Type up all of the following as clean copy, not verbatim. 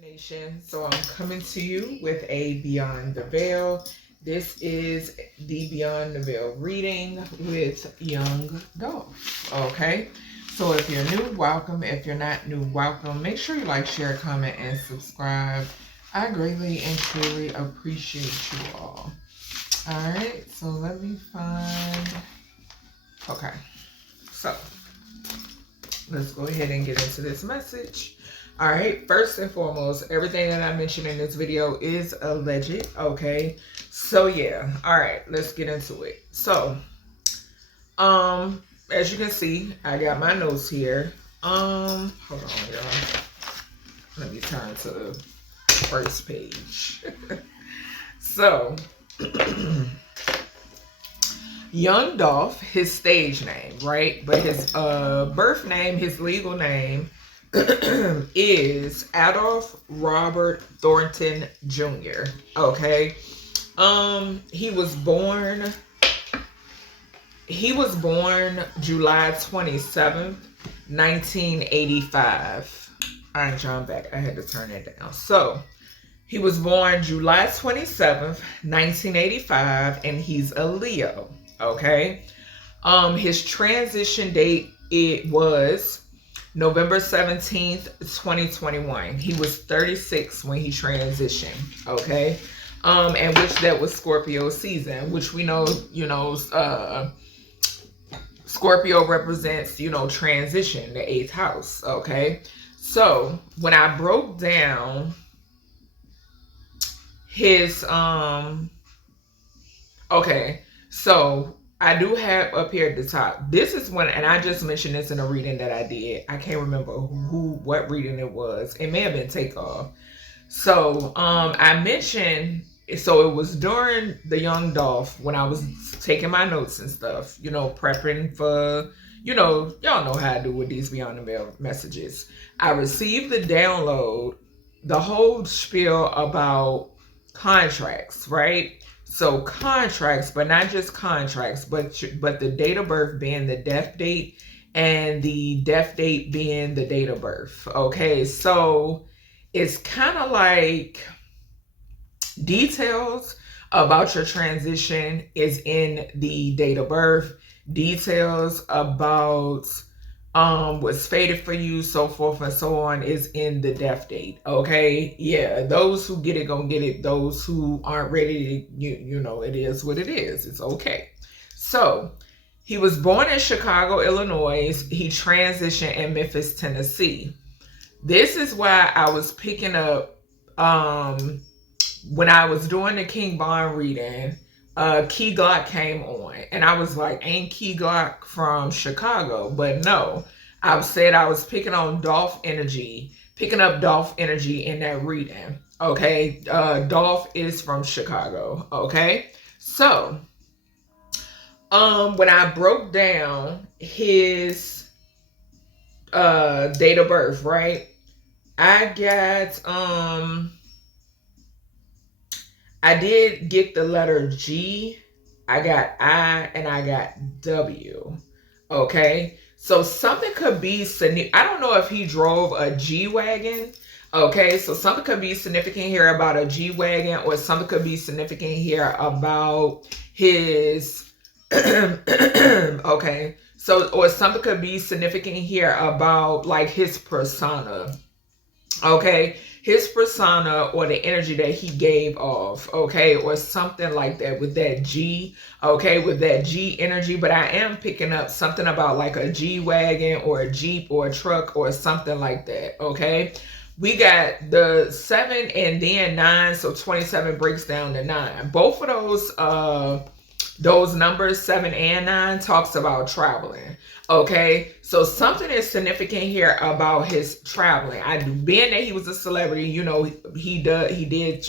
Nation. So I'm coming to you with a Beyond the Veil. This is the Beyond the Veil reading with young Dolph. Okay. So if you're new, welcome. If you're not new, welcome. Make sure you like, share, comment, and subscribe. I greatly and truly appreciate you all. Alright, so let me find... Okay. So let's go ahead and get into this message. All right, first and foremost, everything that I mentioned in this video is alleged, okay? So yeah, all right, let's get into it. So, as you can see, I got my notes here. Hold on, y'all. Let me turn to the first page. So, young Dolph, his stage name, right? But his birth name, his legal name, is Adolph Robert Thornton Jr. Okay. He was born July 27th, 1985. All right, John, back. I had to turn it down. So he was born July 27th, 1985, and he's a Leo. Okay. His transition date, it was November 17th, 2021. He was 36 when he transitioned, okay? And which that was Scorpio season, which we know, Scorpio represents, transition, the 8th house, okay? So, when I broke down his, okay, so I do have up here at the top. This is when, and I just mentioned this in a reading that I did. I can't remember what reading it was. It may have been Takeoff. So I mentioned, so it was during the young Dolph when I was taking my notes and stuff, prepping for, y'all know how I do with these Beyond the Veil messages. I received the download, the whole spiel about contracts, right? So contracts, but not just contracts, but the date of birth being the death date and the death date being the date of birth. Okay, so it's kind of like details about your transition is in the date of birth. Details about what's fated for you, so forth and so on, is in the death date. Okay, yeah, those who get it gonna get it. Those who aren't ready, you know, it is what it is. It's okay. So he was born in Chicago, Illinois. He transitioned in Memphis, Tennessee. This is why I was picking up when I was doing the King Bond reading. Key Glock came on, and I was like, ain't Key Glock from Chicago? But no, I said I was picking up Dolph energy in that reading. Okay, Dolph is from Chicago. Okay, so when I broke down his date of birth, right, I got I did get the letter G, I got I, and I got W. Okay, so something could be significant. I don't know if he drove a G-Wagon. Okay, so something could be significant here about a G-Wagon, or something could be significant here about his okay, so, or something could be significant here about like his persona. Okay, his persona or the energy that he gave off, okay, or something like that with that G, okay, with that G energy. But I am picking up something about like a G-Wagon or a Jeep or a truck or something like that, okay. We got the 7 and then 9, so 27 breaks down to 9. Both of those numbers, 7 and 9, talks about traveling. Okay, so something is significant here about his traveling. Being that he was a celebrity, you know, he did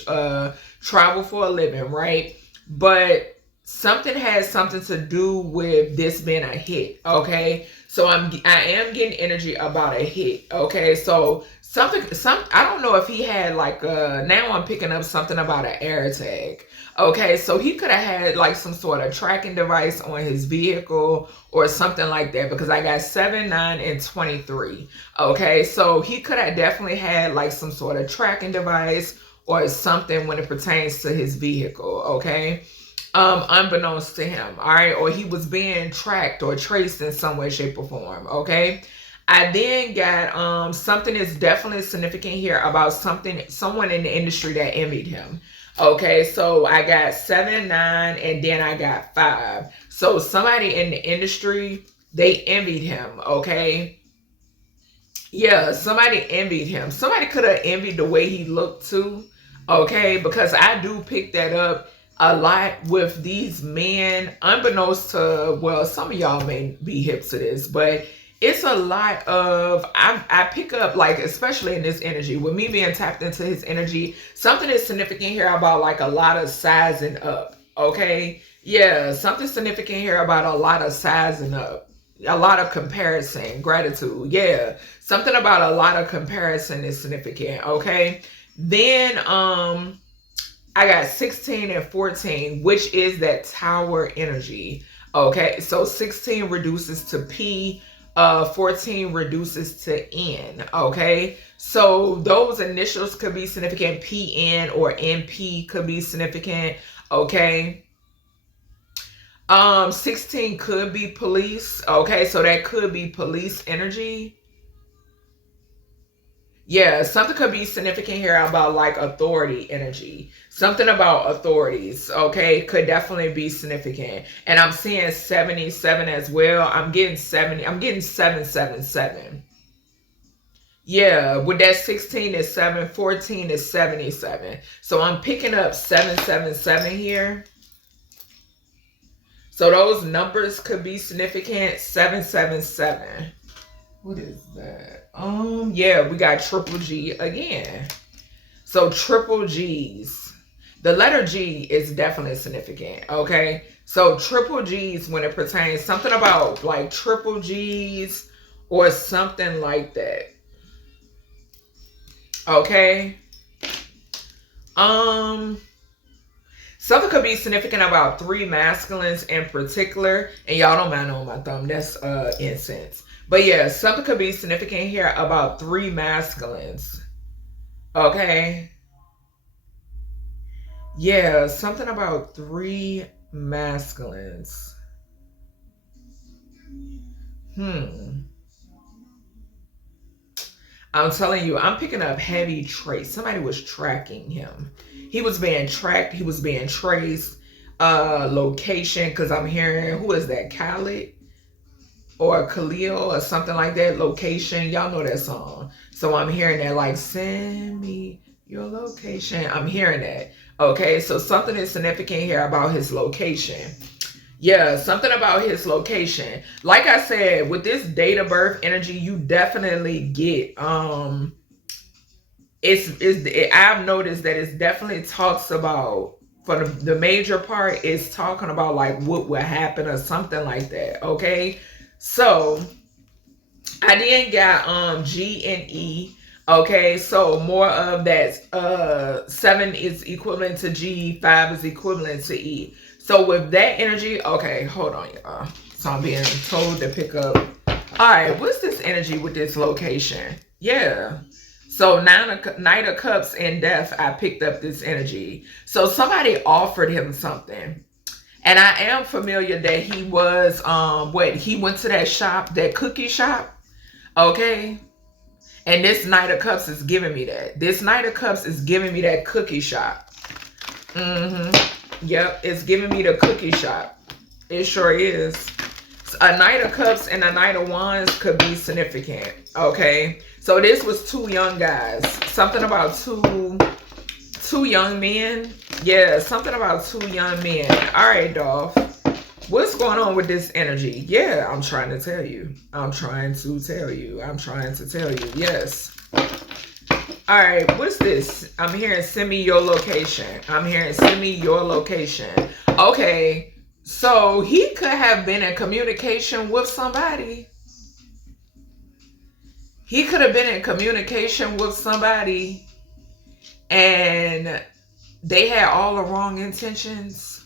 travel for a living, right? But something has something to do with this being a hit, okay? So I am getting energy about a hit, okay? So I don't know if he had like now I'm picking up something about an air tag. Okay, so he could have had like some sort of tracking device on his vehicle or something like that, because I got 7, 9, and 23. Okay, so he could have definitely had like some sort of tracking device or something when it pertains to his vehicle, okay? Unbeknownst to him, all right? Or he was being tracked or traced in some way, shape, or form, okay? I then got something is definitely significant here about someone in the industry that envied him. Okay, so I got 7, 9, and then I got 5. So somebody in the industry, they envied him, okay? Yeah, somebody envied him. Somebody could have envied the way he looked too, okay? Because I do pick that up a lot with these men, unbeknownst to, well, some of y'all may be hip to this, but it's a lot of, I pick up, like, especially in this energy, with me being tapped into his energy, something is significant here about like a lot of sizing up, okay? Yeah, something significant here about a lot of sizing up, a lot of comparison, gratitude, yeah. Something about a lot of comparison is significant, okay? Then, I got 16 and 14, which is that tower energy, okay? So 16 reduces to P, 14 reduces to N, okay? So those initials could be significant. PN or NP could be significant, okay? 16 could be police, okay? So that could be police energy. Yeah, something could be significant here about like authority energy. Something about authorities, okay, could definitely be significant. And I'm seeing 77 as well. I'm getting 70. I'm getting 777. Yeah, with that 16 is 7, 14 is 77. So I'm picking up 777 here. So those numbers could be significant. 777. What is that? Yeah, we got triple G again. So triple G's. The letter G is definitely significant, okay? So triple G's when it pertains, something about like triple G's or something like that. Okay? Something could be significant about 3 masculines in particular. And y'all don't mind on my thumb. That's incense. But yeah, something could be significant here about 3 masculines. Okay. Yeah, something about 3 masculines. I'm telling you, I'm picking up heavy trace. Somebody was tracking him. He was being tracked. He was being traced. Location, because I'm hearing, who is that? Khaled? Or Khalil or something like that. Location. Y'all know that song. So I'm hearing that like, send me your location. I'm hearing that. Okay, so something is significant here about his location. Yeah, something about his location. Like I said, with this date of birth energy, you definitely get I've noticed that it definitely talks about, for the major part, is talking about like what will happen or something like that. Okay. So I then got G and E. Okay, so more of that 7 is equivalent to G, 5 is equivalent to E. So with that energy, okay, hold on, y'all. So I'm being told to pick up. All right, what's this energy with this location? Yeah. So Knight of Cups and Death, I picked up this energy. So somebody offered him something. And I am familiar that he was, he went to that shop, that cookie shop, okay? And this Knight of Cups is giving me that. This Knight of Cups is giving me that cookie shop. Yep, it's giving me the cookie shop. It sure is. A Knight of Cups and a Knight of Wands could be significant, okay? So this was 2 young guys. Something about two young men. Yeah, something about 2 young men. All right, Dolph. What's going on with this energy? Yeah, I'm trying to tell you. I'm trying to tell you. I'm trying to tell you. Yes. All right, what's this? I'm hearing send me your location. I'm hearing send me your location. Okay, So he could have been in communication with somebody. He could have been in communication with somebody and they had all the wrong intentions.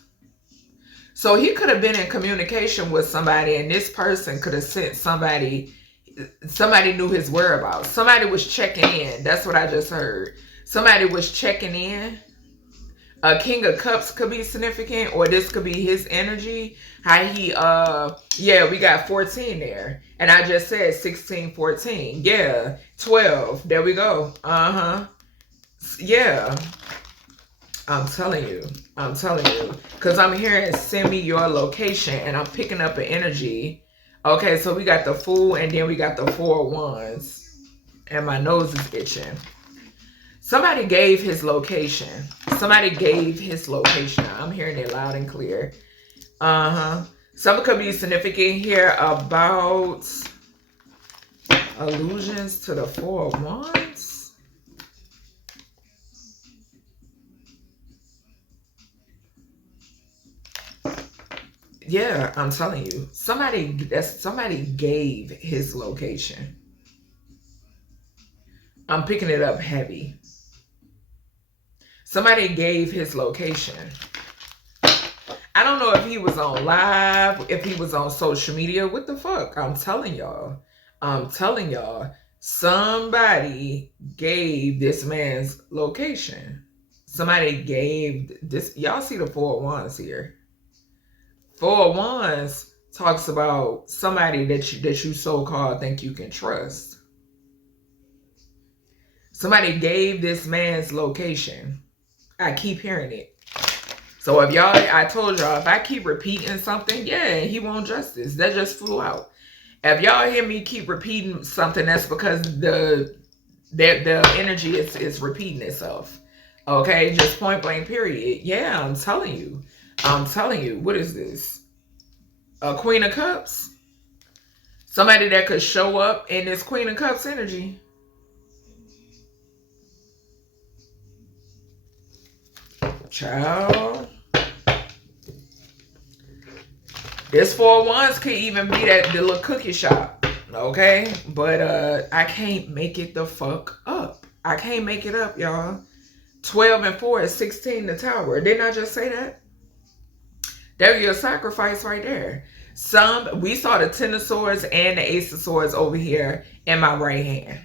So he could have been in communication with somebody and this person could have sent somebody knew his whereabouts. Somebody was checking in. That's what I just heard. Somebody was checking in. A King of Cups could be significant, or this could be his energy. How he, yeah, we got 14 there. And I just said 16, 14. Yeah, 12. There we go. Yeah. I'm telling you. Because I'm hearing send me your location, and I'm picking up an energy. Okay, so we got the Fool, and then we got the 4 Wands. And my nose is itching. Somebody gave his location. I'm hearing it loud and clear. Something could be significant here about allusions to the 4 Wands. Yeah, I'm telling you. Somebody gave his location. I'm picking it up heavy. Somebody gave his location. I don't know if he was on live, if he was on social media. What the fuck? I'm telling y'all. Somebody gave this man's location. Somebody gave this. Y'all see the 4 Wands here. 4 Wands talks about somebody that you so-called think you can trust. Somebody gave this man's location. I keep hearing it. So if y'all, I told y'all, if I keep repeating something, yeah, he wants justice. That just flew out. If y'all hear me keep repeating something, that's because the energy is repeating itself. Okay, just point blank period. Yeah, I'm telling you. What is this? A Queen of Cups? Somebody that could show up in this Queen of Cups energy. Child. This 4 Wands could even be the little cookie shop. Okay? But I can't make it the fuck up. I can't make it up, y'all. 12 and 4 is 16 the Tower. Didn't I just say that? There's your sacrifice right there. We saw the 10 of Swords and the Ace of Swords over here in my right hand.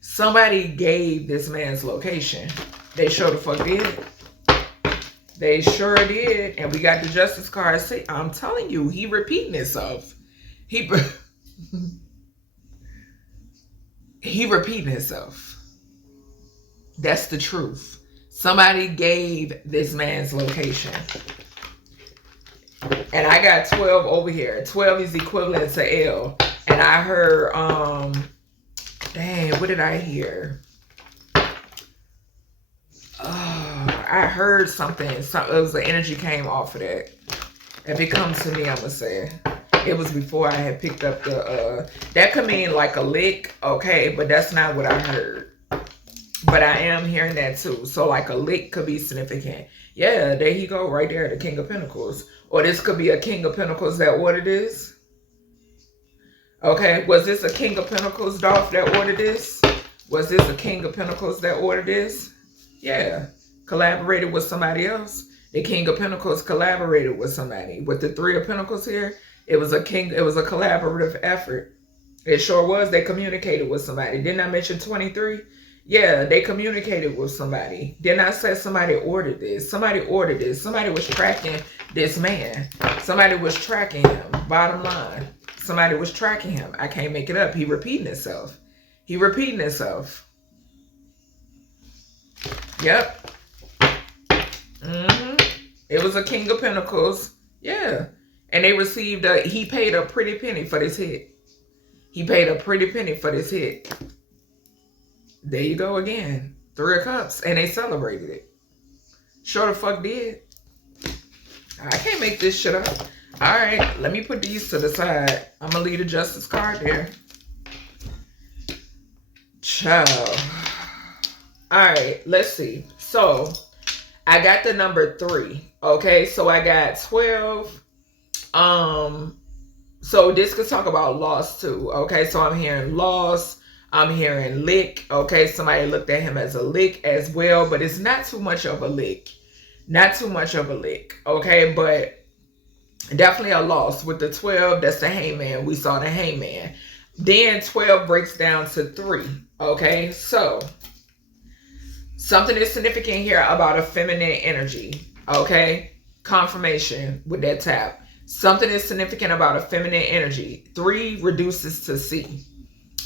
Somebody gave this man's location. They sure the fuck did. They sure did. And we got the Justice card. See, I'm telling you, he repeating himself. He repeating himself. That's the truth. Somebody gave this man's location. And I got 12 over here. 12 is equivalent to L. And I heard, dang, what did I hear? I heard something. It was the energy came off of that. If it comes to me, I'm going to say it was before I had picked up the, that could mean like a lick, okay, but that's not what I heard. But I am hearing that too. So like a lick could be significant. Yeah, there you go, right there, the King of Pentacles. Or this could be a King of Pentacles that ordered this. Okay, was this a King of Pentacles, Dolph, that ordered this? Was this a King of Pentacles that ordered this? Yeah, collaborated with somebody else. The King of Pentacles collaborated with somebody. With the 3 of Pentacles here, it was a collaborative effort. It sure was. They communicated with somebody. Didn't I mention 23? Yeah, they communicated with somebody. Didn't I say somebody ordered this? Somebody ordered this. Somebody was tracking this man. Somebody was tracking him. Bottom line. Somebody was tracking him. I can't make it up. He repeating himself. Yep. It was a King of Pentacles. Yeah. And they received he paid a pretty penny for this hit. There you go again. 3 of Cups. And they celebrated it. Sure the fuck did. I can't make this shit up. All right. Let me put these to the side. I'm going to leave the Justice card there. Ciao. All right. Let's see. So, I got the number 3. Okay, so I got 12. So this could talk about loss too. Okay, so I'm hearing loss. I'm hearing lick. Okay, somebody looked at him as a lick as well, but it's not too much of a lick. Not too much of a lick. Okay, but definitely a loss. With the 12, that's the hangman. We saw the hangman. Then 12 breaks down to 3. Okay, so something is significant here about a feminine energy. Okay, confirmation with that tap. Something is significant about a feminine energy. 3 reduces to C.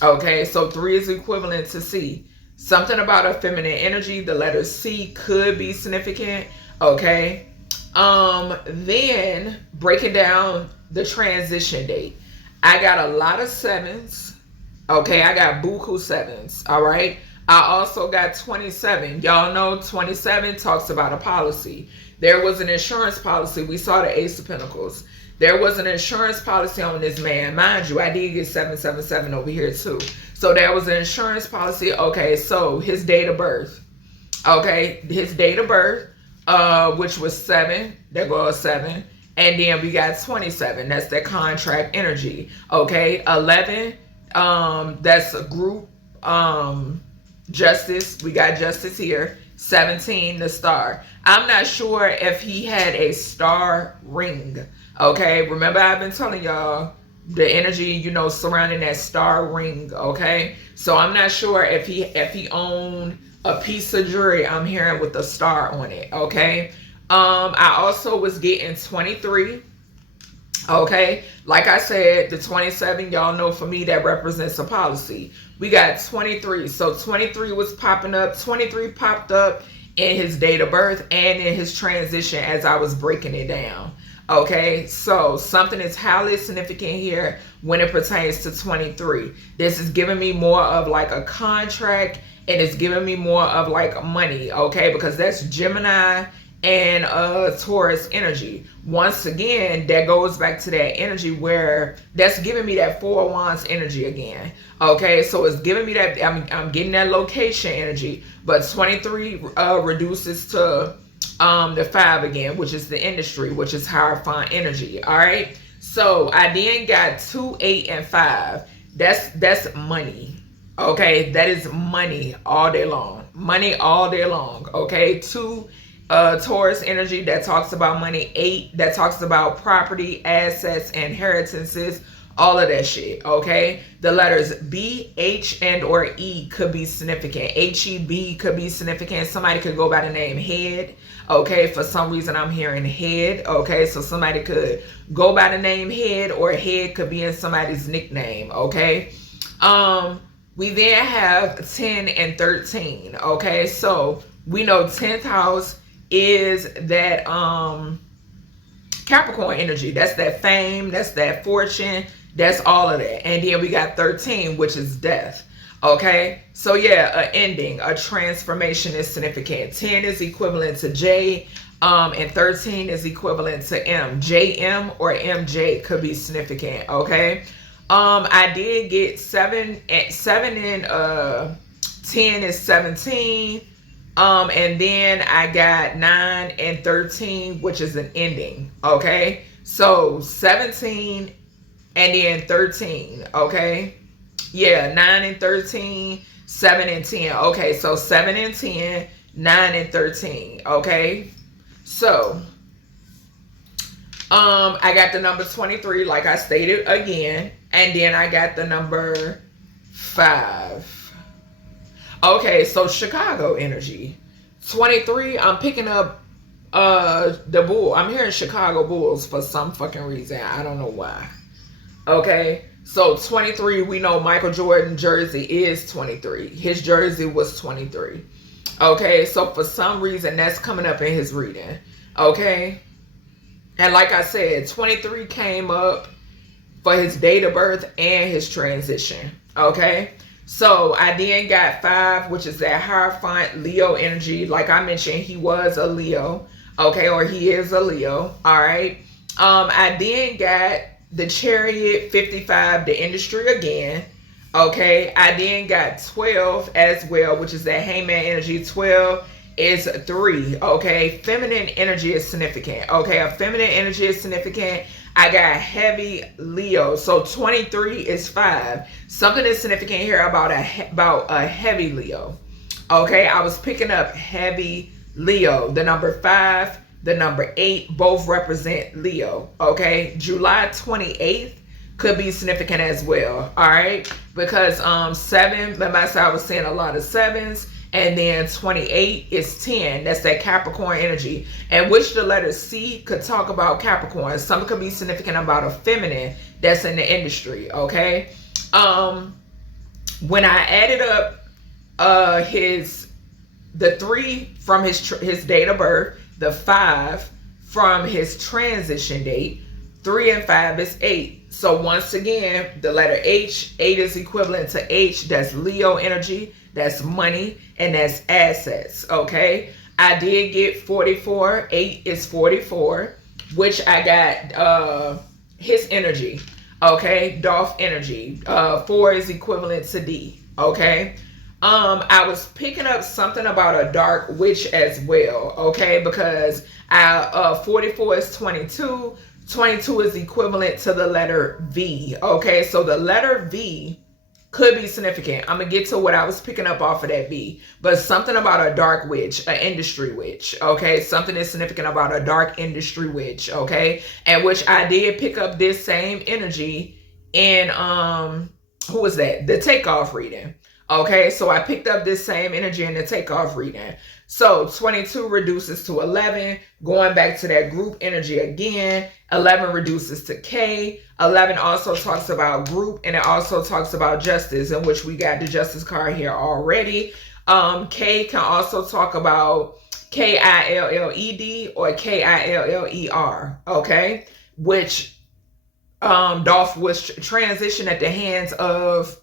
Okay, so 3 is equivalent to C. Something about a feminine energy, the letter C could be significant. Okay. Then breaking down the transition date. I got a lot of 7s. Okay, I got buku 7s. All right. I also got 27. Y'all know 27 talks about a policy. There was an insurance policy. We saw the Ace of Pentacles. There was an insurance policy on this man. Mind you, I did get 777 over here too. So there was an insurance policy. Okay, so his date of birth. Okay, his date of birth, which was 7. There goes 7. And then we got 27. That's the contract energy. Okay, 11. That's a group. Justice. We got justice here. 17, the star. I'm not sure if he had a star ring. Okay, remember I've been telling y'all the energy, you know, surrounding that star ring. Okay, so I'm not sure if he owned a piece of jewelry. I'm hearing with a star on it. Okay, I also was getting 23. Okay, like I said, the 27, y'all know for me that represents a policy. We got 23, so 23 was popping up. 23 popped up in his date of birth and in his transition as I was breaking it down. Okay, so something is highly significant here when it pertains to 23. This is giving me more of like a contract, and it's giving me more of like money. Okay, because that's Gemini and Taurus energy. Once again, that goes back to that energy where that's giving me that 4 of Wands energy again. Okay, so it's giving me that, I'm getting that location energy, but 23 reduces to the 5 again, which is the industry, which is Hierophant energy. All right, so I then got 2, 8, and 5. That's money. Okay, that is money all day long. Money all day long. Okay, 2 Taurus energy, that talks about money. 8, that talks about property, assets, inheritances, all of that shit. Okay, the letters B, H, and or E could be significant. HEB could be significant. Somebody could go by the name Head. Okay, for some reason I'm hearing Head. Okay, so somebody could go by the name Head, or Head could be in somebody's nickname. Okay, we then have 10 and 13. Okay, so we know 10th house is that Capricorn energy. That's that fame, that's that fortune, that's all of that. And then we got 13, which is death. Okay, so yeah, an ending, a transformation is significant. 10 is equivalent to J, and 13 is equivalent to M. JM or MJ could be significant. Okay, I did get 7 and 10 is 17. And then I got 9 and 13, which is an ending. Okay, so 17 and then 13. Okay, yeah, 9 and 13, 7 and 10. Okay, so 7 and 10, 9 and 13. Okay, so I got the number 23, like I stated again, and then I got the number 5. Okay, so Chicago energy. 23, I'm picking up the bull. I'm hearing Chicago Bulls for some fucking reason. I don't know why. Okay, so 23, we know Michael Jordan jersey is 23. His jersey was 23. Okay, so for some reason that's coming up in his reading. Okay, and like I said, 23 came up for his date of birth and his transition. Okay, so I then got 5, which is that Hierophant Leo energy. Like I mentioned, he was a Leo. Okay, or he is a Leo. All right. I then got the Chariot 55, the industry again. Okay, I then got 12 as well, which is that Hangman energy. 12 is 3. Okay, feminine energy is significant. Okay, a feminine energy is significant. I got heavy Leo, so 23 is 5. Something is significant here about a heavy Leo. Okay, I was picking up heavy Leo. The number 5, the number 8, both represent Leo. Okay, July 28th could be significant as well. All right, because 7, remember I was saying a lot of 7s, and then 28 is 10. That's that Capricorn energy, and which the letter C could talk about Capricorn. Something could be significant about a feminine that's in the industry. Okay, when I added up the 3 from his date of birth, the 5 from his transition date, 3 and 5 is 8. So once again, the letter H, 8 is equivalent to H. That's Leo energy, that's money, and that's assets. Okay, I did get 44. 8 is 44, which I got his energy. Okay, Dolph energy. 4 is equivalent to D. Okay, I was picking up something about a dark witch as well. Okay, because 44 is 22. 22 is equivalent to the letter V. Okay, so the letter V could be significant. I'm gonna get to what I was picking up off of that V, but something about a dark witch, an industry witch. Okay, something is significant about a dark industry witch. Okay, and which I did pick up this same energy in who was that? The takeoff reading. Okay, so I picked up this same energy in the takeoff reading. So 22 reduces to 11, going back to that group energy again. 11 reduces to K. 11 also talks about group, and it also talks about justice, in which we got the justice card here already. K can also talk about Killed or Killer. Okay, which Dolph was transitioned at the hands of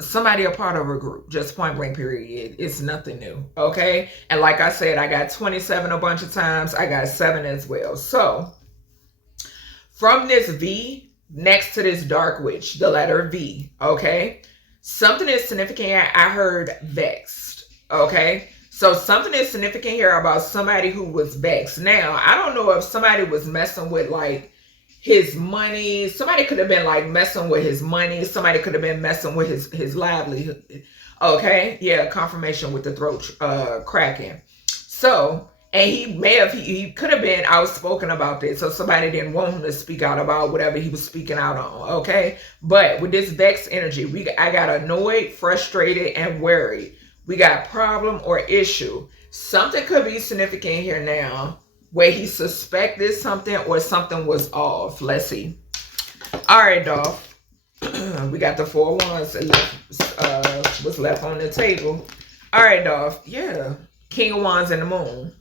somebody a part of a group, just point blank period. It's nothing new. Okay, and like I said, I got 27 a bunch of times. I got 7 as well. So from this V next to this dark witch, the letter V. Okay, something is significant here. I heard vexed. Okay, so something is significant here about somebody who was vexed. Now I don't know if somebody was messing with like his money. Somebody could have been like messing with his money. Somebody could have been messing with his livelihood. Okay, yeah, confirmation with the throat cracking. So, and he could have been outspoken about this, so somebody didn't want him to speak out about whatever he was speaking out on. Okay, but with this vex energy, I got annoyed, frustrated, and worried. We got problem or issue. Something could be significant here now, where he suspected something or something was off. Let's see. All right, Dolph. We got the 4 wands that was left on the table. All right, Dolph. Yeah. King of Wands and the Moon.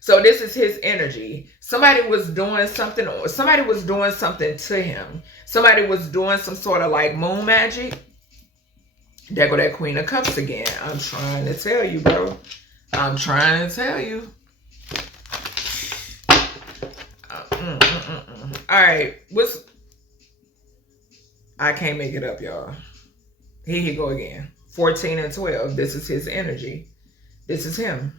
So this is his energy. Somebody was doing something, or somebody was doing something to him. Somebody was doing some sort of like moon magic. There go that Queen of Cups again. I'm trying to tell you, bro. I'm trying to tell you. All right. I can't make it up, y'all. Here he go again. 14 and 12. This is his energy. This is him.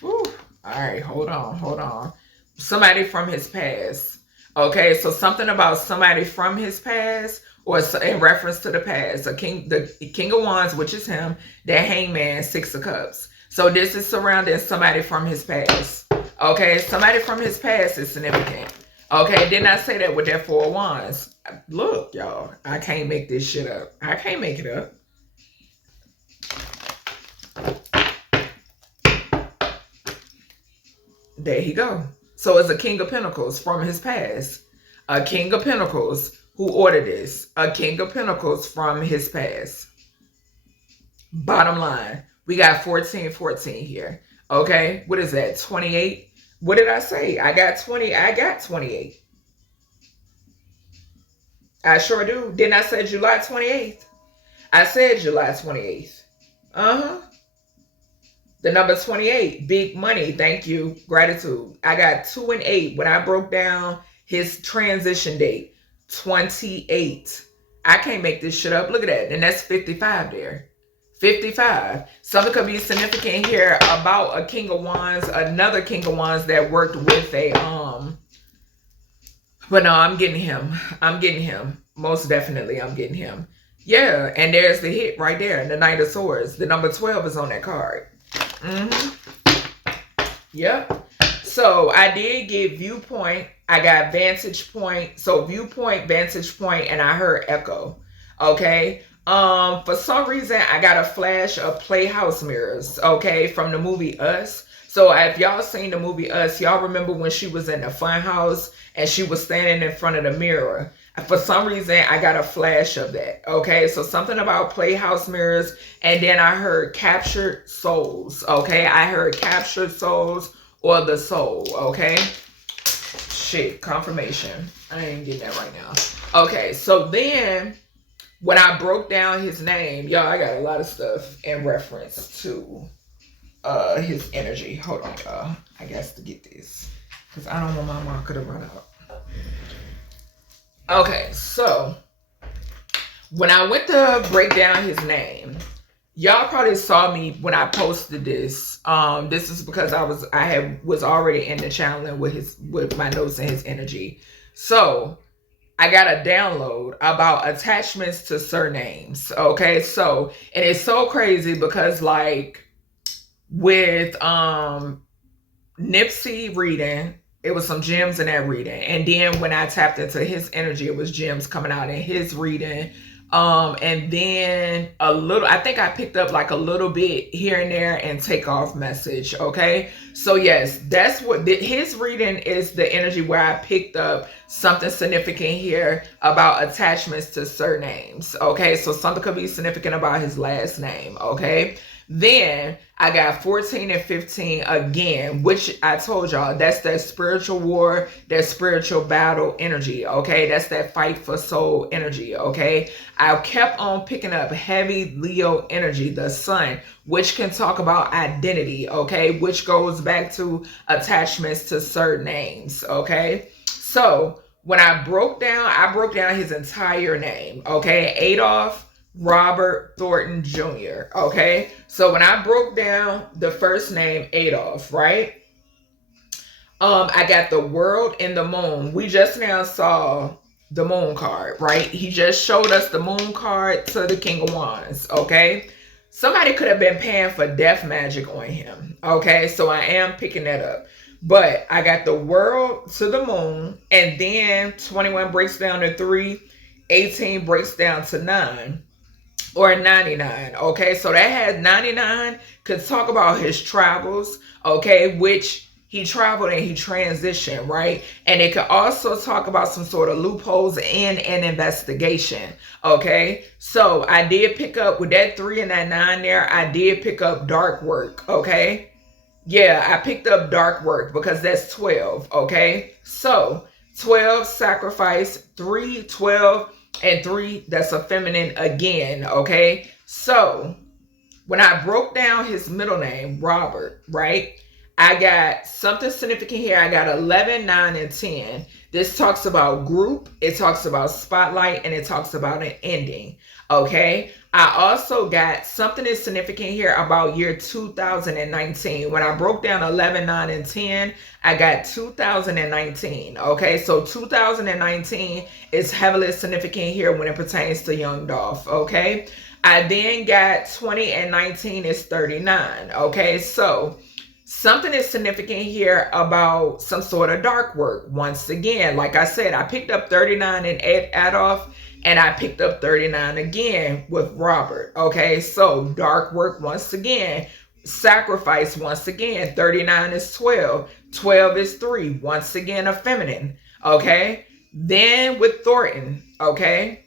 Whew. All right. Hold on. Somebody from his past. Okay. So something about somebody from his past, or in reference to the past. The King of Wands, which is him, that Hangman, 6 of Cups. So this is surrounding somebody from his past. Okay, somebody from his past is significant. Okay, didn't I say that with that 4 of Wands? Look, y'all, I can't make this shit up. I can't make it up. There he go. So it's a King of Pentacles from his past. A King of Pentacles. Who ordered this? A King of Pentacles from his past. Bottom line, we got 14 here. Okay, what is that? 28. What did I say? I got 20. I got 28. I sure do. Didn't I say July 28th? I said July 28th. The number 28, big money. Thank you. Gratitude. I got 2 and 8 when I broke down his transition date. 28. I can't make this shit up. Look at that. And that's 55 there. 55. Something could be significant here about a King of Wands, another King of Wands that worked with a but no, I'm getting him. I'm getting him. Most definitely I'm getting him. Yeah, and there's the hit right there, the Knight of Swords. The number 12 is on that card. Yep. So I did get viewpoint. I got vantage point. So viewpoint, vantage point, and I heard echo. Okay. For some reason, I got a flash of Playhouse mirrors, okay, from the movie Us. So if y'all seen the movie Us, y'all remember when she was in the fun house and she was standing in front of the mirror. For some reason, I got a flash of that, okay? So something about Playhouse mirrors, and then I heard captured souls, okay? I heard captured souls or the soul, okay? Shit, confirmation. I ain't getting that right now. Okay, so then when I broke down his name, y'all, I got a lot of stuff in reference to his energy. Hold on, y'all. I guess to get this, because I don't want my marker to run out. Okay, so when I went to break down his name, y'all probably saw me when I posted this. This is because I was already in the channeling with my notes and his energy. So I got a download about attachments to surnames. Okay, so and it's so crazy because like with Nipsey reading, it was some gems in that reading, and then when I tapped into his energy, it was gems coming out in his reading. And then a little, I think I picked up like a little bit here and there and Takeoff message. Okay. So yes, that's what his reading is, the energy where I picked up something significant here about attachments to surnames. Okay. So something could be significant about his last name. Okay. Then I got 14 and 15 again, which I told y'all, that's that spiritual war, that spiritual battle energy, okay? That's that fight for soul energy, okay? I kept on picking up heavy Leo energy, the sun, which can talk about identity, okay? Which goes back to attachments to surnames, okay? So when I broke down his entire name, okay? Adolph Robert Thornton Jr. Okay, so when I broke down the first name Adolph, right? I got the world and the moon. We just now saw the moon card, right? He just showed us the moon card to the King of Wands. Okay, somebody could have been paying for death magic on him. Okay, so I am picking that up. But I got the world to the moon, and then 21 breaks down to 3, 18 breaks down to 9. Or 99, okay? So that has 99, could talk about his travels, okay? Which he traveled and he transitioned, right? And it could also talk about some sort of loopholes in an investigation, okay? So I did pick up, with that 3 and that 9 there, I did pick up dark work, okay? Yeah, I picked up dark work because that's 12, okay? So 12, sacrifice, 3, 12, and 3, that's a feminine again, okay? So when I broke down his middle name, Robert, right? I got something significant here. I got 11, 9, and 10. This talks about group, it talks about spotlight, and it talks about an ending, okay? I also got something that's significant here about year 2019. When I broke down 11, 9, and 10, I got 2019, okay? So 2019 is heavily significant here when it pertains to young Dolph, okay? I then got 20 and 19 is 39, okay? So something is significant here about some sort of dark work. Once again, like I said, I picked up 39 in Adolph, and I picked up 39 again with Robert. Okay, so dark work once again. Sacrifice once again. 39 is 12. 12 is 3. Once again, a feminine. Okay, then with Thornton, okay,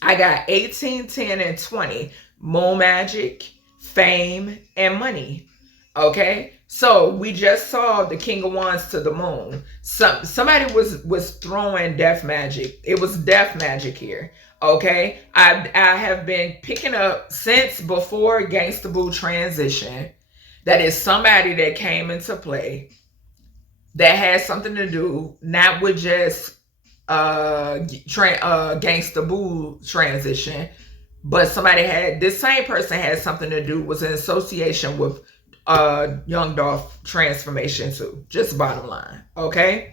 I got 18, 10, and 20. Moon magic, fame, and money. Okay, so we just saw the King of Wands to the moon. Somebody was throwing death magic. It was death magic here. Okay, I have been picking up since before Gangsta Boo transition. That is somebody that came into play that has something to do not with just Gangsta Boo transition, but this same person had something to do, was in association with Young Dolph transformation too. Just bottom line, okay?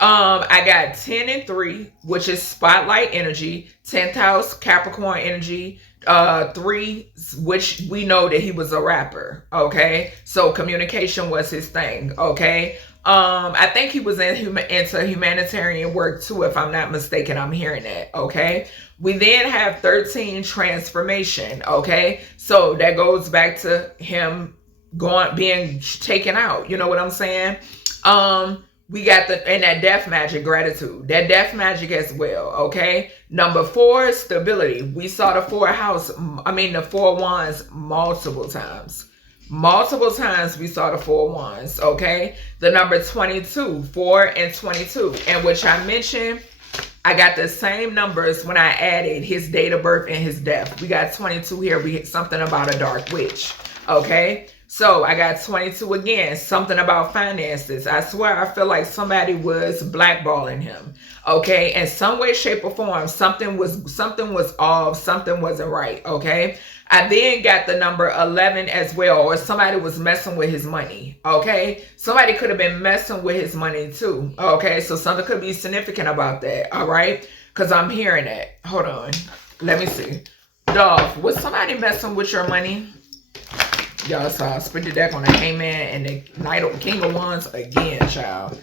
I got 10 and 3, which is spotlight energy, 10th house, Capricorn energy, 3, which we know that he was a rapper, okay? So communication was his thing, okay? I think he was into humanitarian work too, if I'm not mistaken. I'm hearing that, okay? We then have 13, transformation, okay? So that goes back to him being taken out, you know what I'm saying? We got and that death magic, gratitude. That death magic as well, okay? Number 4, stability. We saw the 4 wands multiple times. Multiple times we saw the 4 wands, okay? The number 22, 4 and 22. And which I mentioned, I got the same numbers when I added his date of birth and his death. We got 22 here. We hit something about a dark witch, okay? So I got 22 again, something about finances. I swear I feel like somebody was blackballing him. Okay, in some way, shape, or form, something was off, something wasn't right. Okay. I then got the number 11 as well, or somebody was messing with his money. Okay. Somebody could have been messing with his money too. Okay. So something could be significant about that. All right. Because I'm hearing that. Hold on. Let me see. Dolph, was somebody messing with your money? Y'all saw split the deck on the Hangman and the King of Wands again, child.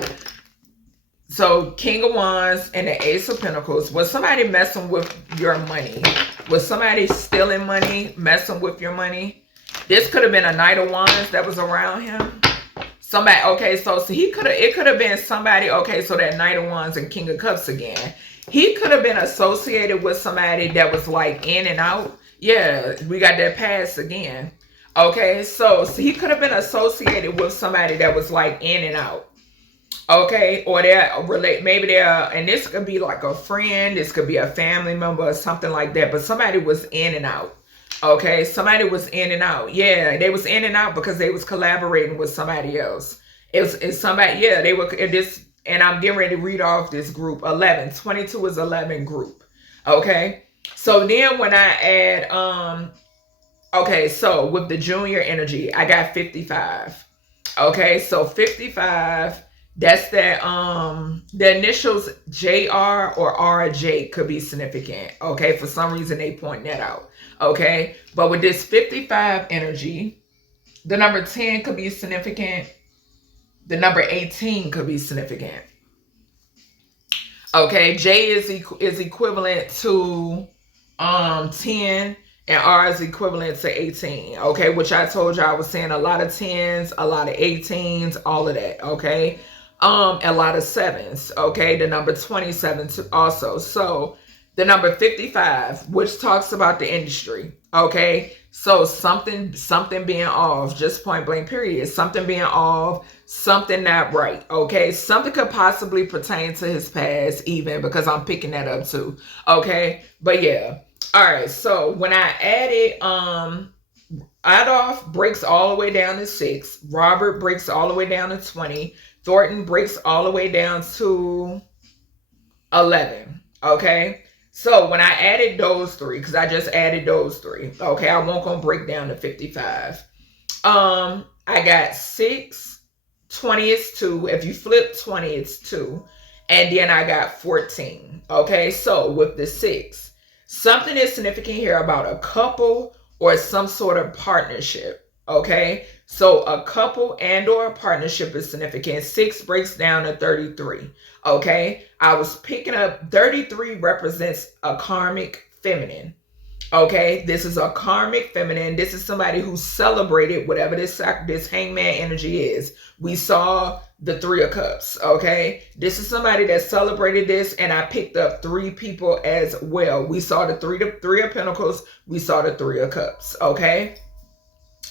So King of Wands and the Ace of Pentacles. Was somebody messing with your money? Was somebody stealing money, messing with your money? This could have been a Knight of Wands that was around him. Somebody, okay, so it could have been somebody, okay, so that Knight of Wands and King of Cups again. He could have been associated with somebody that was like in and out. Yeah, we got that pass again. Okay, so he could have been associated with somebody that was like in and out. Okay, or maybe they're, and this could be like a friend, this could be a family member or something like that, but somebody was in and out. Okay, somebody was in and out. Yeah, they was in and out because they was collaborating with somebody else. It's somebody, yeah, they were this, and I'm getting ready to read off this group. 11, 22 is 11 group. Okay, so then when I add, okay, so with the junior energy, I got 55. Okay, so 55, that's that, the initials JR or RJ could be significant. Okay, for some reason they point that out. Okay, but with this 55 energy, the number 10 could be significant. The number 18 could be significant. Okay, J is equivalent to 10. And R is equivalent to 18, okay? Which I told you I was saying a lot of 10s, a lot of 18s, all of that, okay? A lot of 7s, okay? The number 27 also. So the number 55, which talks about the industry, okay? So something being off, just point blank period. Something being off, something not right, okay? Something could possibly pertain to his past even, because I'm picking that up too, okay? But yeah. All right, so when I added, Adolf breaks all the way down to 6. Robert breaks all the way down to 20. Thornton breaks all the way down to 11. Okay, so when I added those 3, because I just added those 3. Okay, I won't gonna break down to 55. I got 6. 20 is 2. If you flip 20, it's 2. And then I got 14. Okay, so with the 6. Something is significant here about a couple or some sort of partnership, okay? So a couple and or a partnership is significant. 6 breaks down to 33, okay? I was picking up 33 represents a karmic feminine, okay? This is a karmic feminine. This is somebody who celebrated whatever this hangman energy is. We saw the 3 of Cups, okay? This is somebody that celebrated this, and I picked up 3 people as well. We saw the 3 of Pentacles. We saw the 3 of Cups, okay?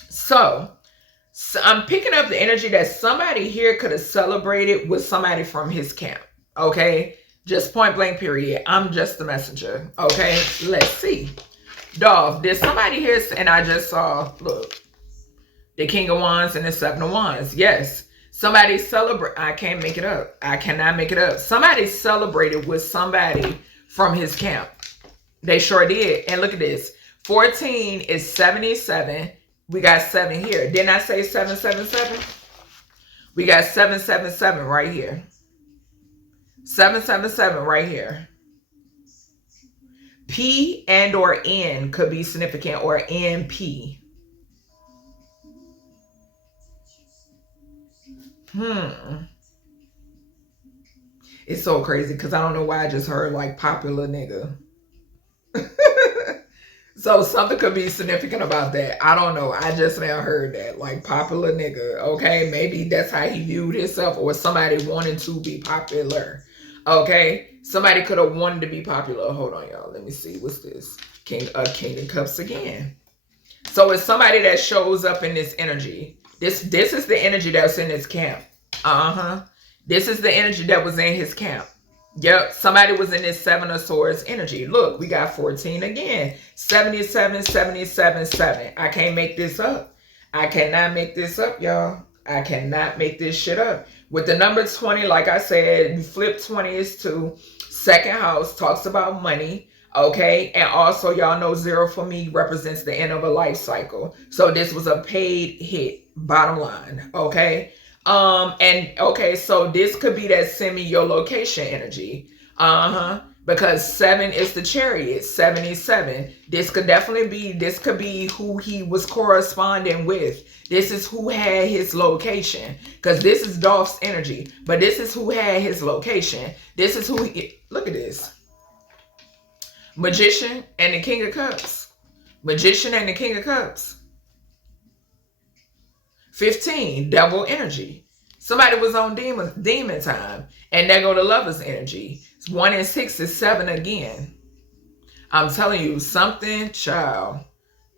So I'm picking up the energy that somebody here could have celebrated with somebody from his camp, okay? Just point blank period. I'm just the messenger, okay? Let's see. Dolph, there's somebody here, and I just saw, look, the King of Wands and the 7 of Wands, yes. Somebody celebrate. I can't make it up. I cannot make it up. Somebody celebrated with somebody from his camp. They sure did. And look at this. 14 is 77. We got 7 here. Didn't I say 777? We got 777 right here. 777 right here. P and or N could be significant, or NP. It's so crazy because I don't know why I just heard like popular nigga. So something could be significant about that. I don't know. I just now heard that. Like popular nigga. Okay. Maybe that's how he viewed himself, or somebody wanted to be popular. Okay. Somebody could have wanted to be popular. Hold on, y'all. Let me see. What's this? King of Cups again. So it's somebody that shows up in this energy. This is the energy that's in his camp. This is the energy that was in his camp. Yep, somebody was in this 7 of Swords energy. Look, we got 14 again. 77, 77, 7. I can't make this up. I cannot make this up, y'all. I cannot make this shit up. With the number 20, like I said, you flip 20 is 2. Second house talks about money. Okay, and also y'all know 0 for me represents the end of a life cycle. So this was a paid hit, bottom line. Okay. And okay, so this could be that send me your location energy. Because 7 is the Chariot, 77. This could be who he was corresponding with. This is who had his location. Because this is Dolph's energy. But this is who had his location. This is who look at this. Magician and the King of Cups. Magician and the King of Cups. 15, devil energy. Somebody was on demon time. And there go the lover's energy. 1 and 6 is 7 again. I'm telling you, something, child.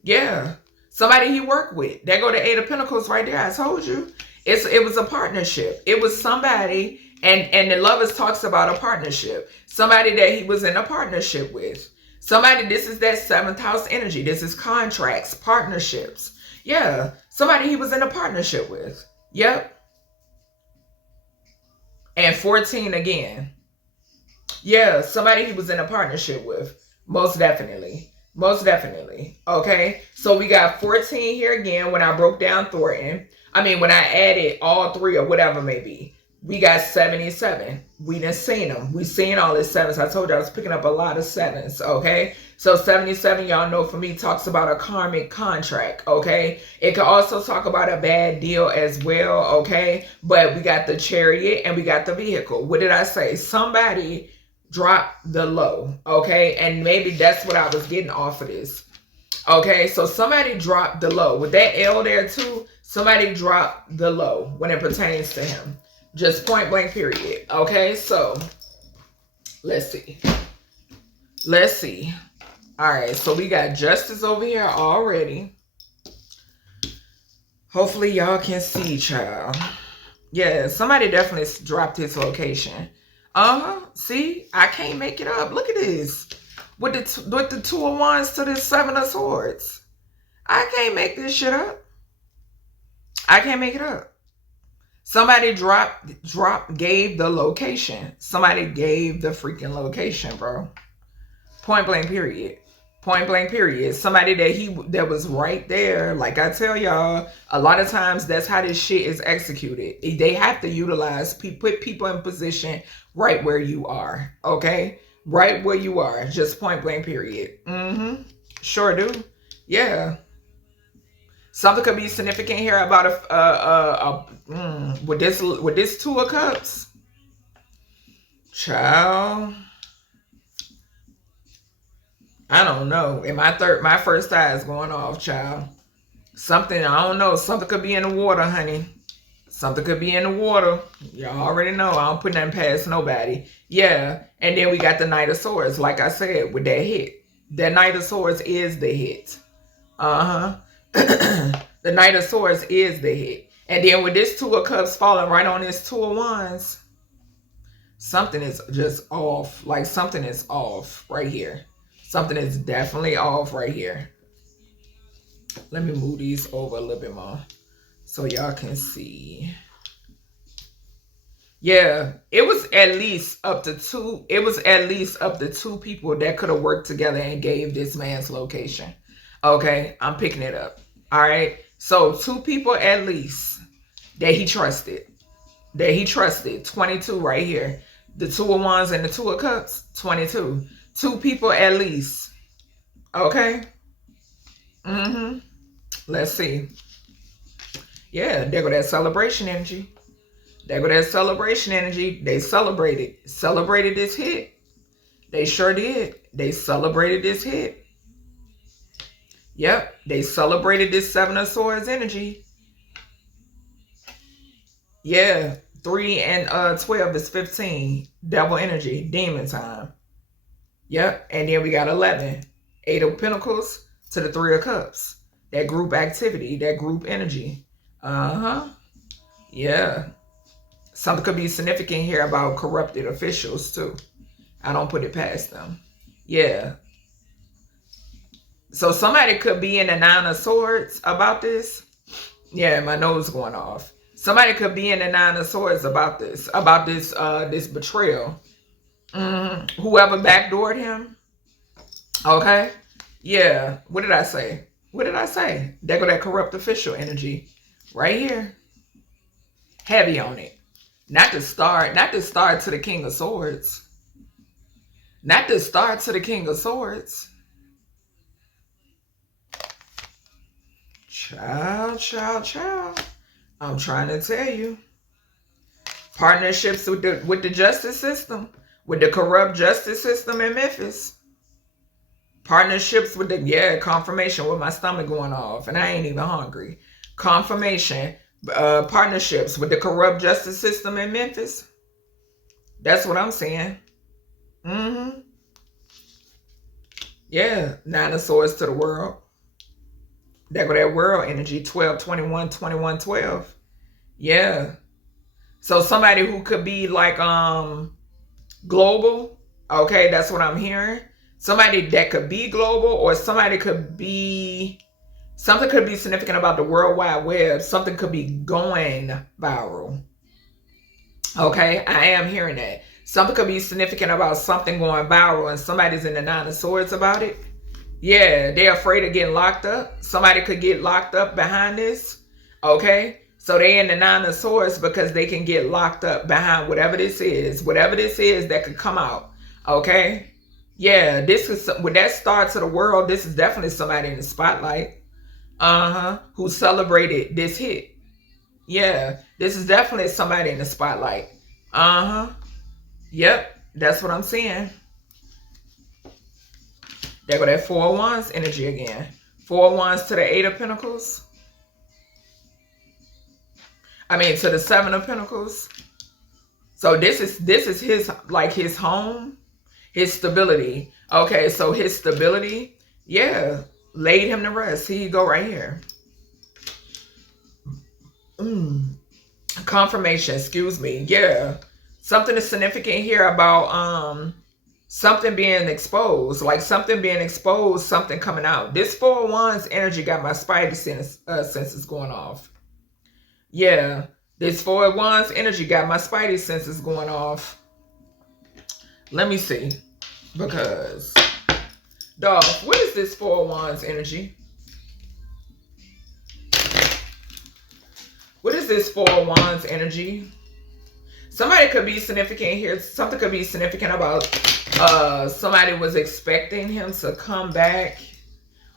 Yeah. Somebody he worked with. There go the 8 of Pentacles right there. I told you. It was a partnership. It was somebody, and the lovers talks about a partnership. Somebody that he was in a partnership with. Somebody, this is that 7th house energy. This is contracts, partnerships. Yeah, somebody he was in a partnership with. Yep. And 14 again. Yeah, somebody he was in a partnership with. Most definitely. Most definitely. Okay, so we got 14 here again when I broke down Thornton. I mean, when I added all 3 or whatever may be. We got 77. We done seen them. We seen all this 7s. I told you I was picking up a lot of 7s. Okay. So 77, y'all know for me, talks about a karmic contract. Okay. It could also talk about a bad deal as well. Okay. But we got the Chariot and we got the vehicle. What did I say? Somebody dropped the low. Okay. And maybe that's what I was getting off of this. Okay. So somebody dropped the low. With that L there too, somebody dropped the low when it pertains to him. Just point blank period. Okay, so let's see. Let's see. All right, so we got Justice over here already. Hopefully y'all can see, child. Yeah, somebody definitely dropped his location. See, I can't make it up. Look at this. With the 2 of Wands to the 7 of Swords. I can't make this shit up. I can't make it up. Somebody gave the location. Somebody gave the freaking location, bro. Point blank period. Point blank period. Somebody that was right there. Like I tell y'all, a lot of times that's how this shit is executed. They have to utilize, put people in position right where you are. Okay? Right where you are. Just point blank period. Sure do. Yeah. Something could be significant here about with this 2 of Cups. Child. I don't know. And my first eye is going off, child. Something, I don't know. Something could be in the water, honey. Something could be in the water. Y'all already know. I don't put nothing past nobody. Yeah. And then we got the Knight of Swords. Like I said, with that hit. That Knight of Swords is the hit. The Knight of Swords is the hit. And then with this 2 of Cups falling right on this 2 of Wands, something is just off. Like something is off right here. Something is definitely off right here. Let me move these over a little bit more so y'all can see. Yeah, it was at least up to two. It was at least up to two people that could have worked together and gave this man's location. Okay, I'm picking it up. All right. So two people at least that he trusted. That he trusted. 22 right here. The Two of Wands and the Two of Cups. 22. Two people at least. Okay. Let's see. Yeah, there go that celebration energy. There go that celebration energy. They celebrated this hit. They sure did. They celebrated this hit. Yep, they celebrated this Seven of Swords energy. Yeah, 3 and 12 is 15. Devil energy, demon time. Yep, and then we got 11. 8 of Pentacles to the 3 of Cups. That group activity, that group energy. Yeah. Something could be significant here about corrupted officials too. I don't put it past them. Yeah. So somebody could be in the 9 of Swords about this. Yeah, my nose going off. Somebody could be in the 9 of Swords about this this betrayal. Whoever backdoored him. Okay. Yeah. What did I say? What did I say? There go that corrupt official energy. Right here. Heavy on it. Not the star to the King of Swords. Not the star to the King of Swords. Child. I'm trying to tell you. Partnerships with the justice system. With the corrupt justice system in Memphis. Partnerships with the, confirmation with my stomach going off. And I ain't even hungry. Confirmation. Partnerships with the corrupt justice system in Memphis. That's what I'm saying. Yeah. 9 of Swords to the world. There go that world energy. 12, 21, 21, 12. Yeah. So somebody who could be like global. Okay, that's what I'm hearing. Somebody that could be global, or somebody could be, something could be significant about the World Wide Web. Something could be going viral. Okay, I am hearing that. Something could be significant about something going viral, and somebody's in the 9 of Swords about it. Yeah, they're afraid of getting locked up. Somebody could get locked up behind this. Okay, so they in the 9 of Swords because they can get locked up behind whatever this is that could come out. Okay, yeah, this is with that star to the world. This is definitely somebody in the spotlight. Who celebrated this hit. Yeah, this is definitely somebody in the spotlight. Yep, that's what I'm seeing. There go that 4 of Wands energy again. 4 of Wands to the 8 of Pentacles. I mean, to the 7 of Pentacles. So this is his, like, his home, his stability. Okay, so his stability, yeah, laid him to rest. Here you go right here. Confirmation, excuse me. Yeah, something is significant here about something being exposed, like something being exposed, something coming out. This 4 of Wands energy got my spidey senses going off. Yeah, this 4 of Wands energy got my spidey senses going off. Let me see, because Dolph, what is this 4 of Wands energy? What is this 4 of Wands energy? Somebody could be significant here. Something could be significant about somebody was expecting him to come back.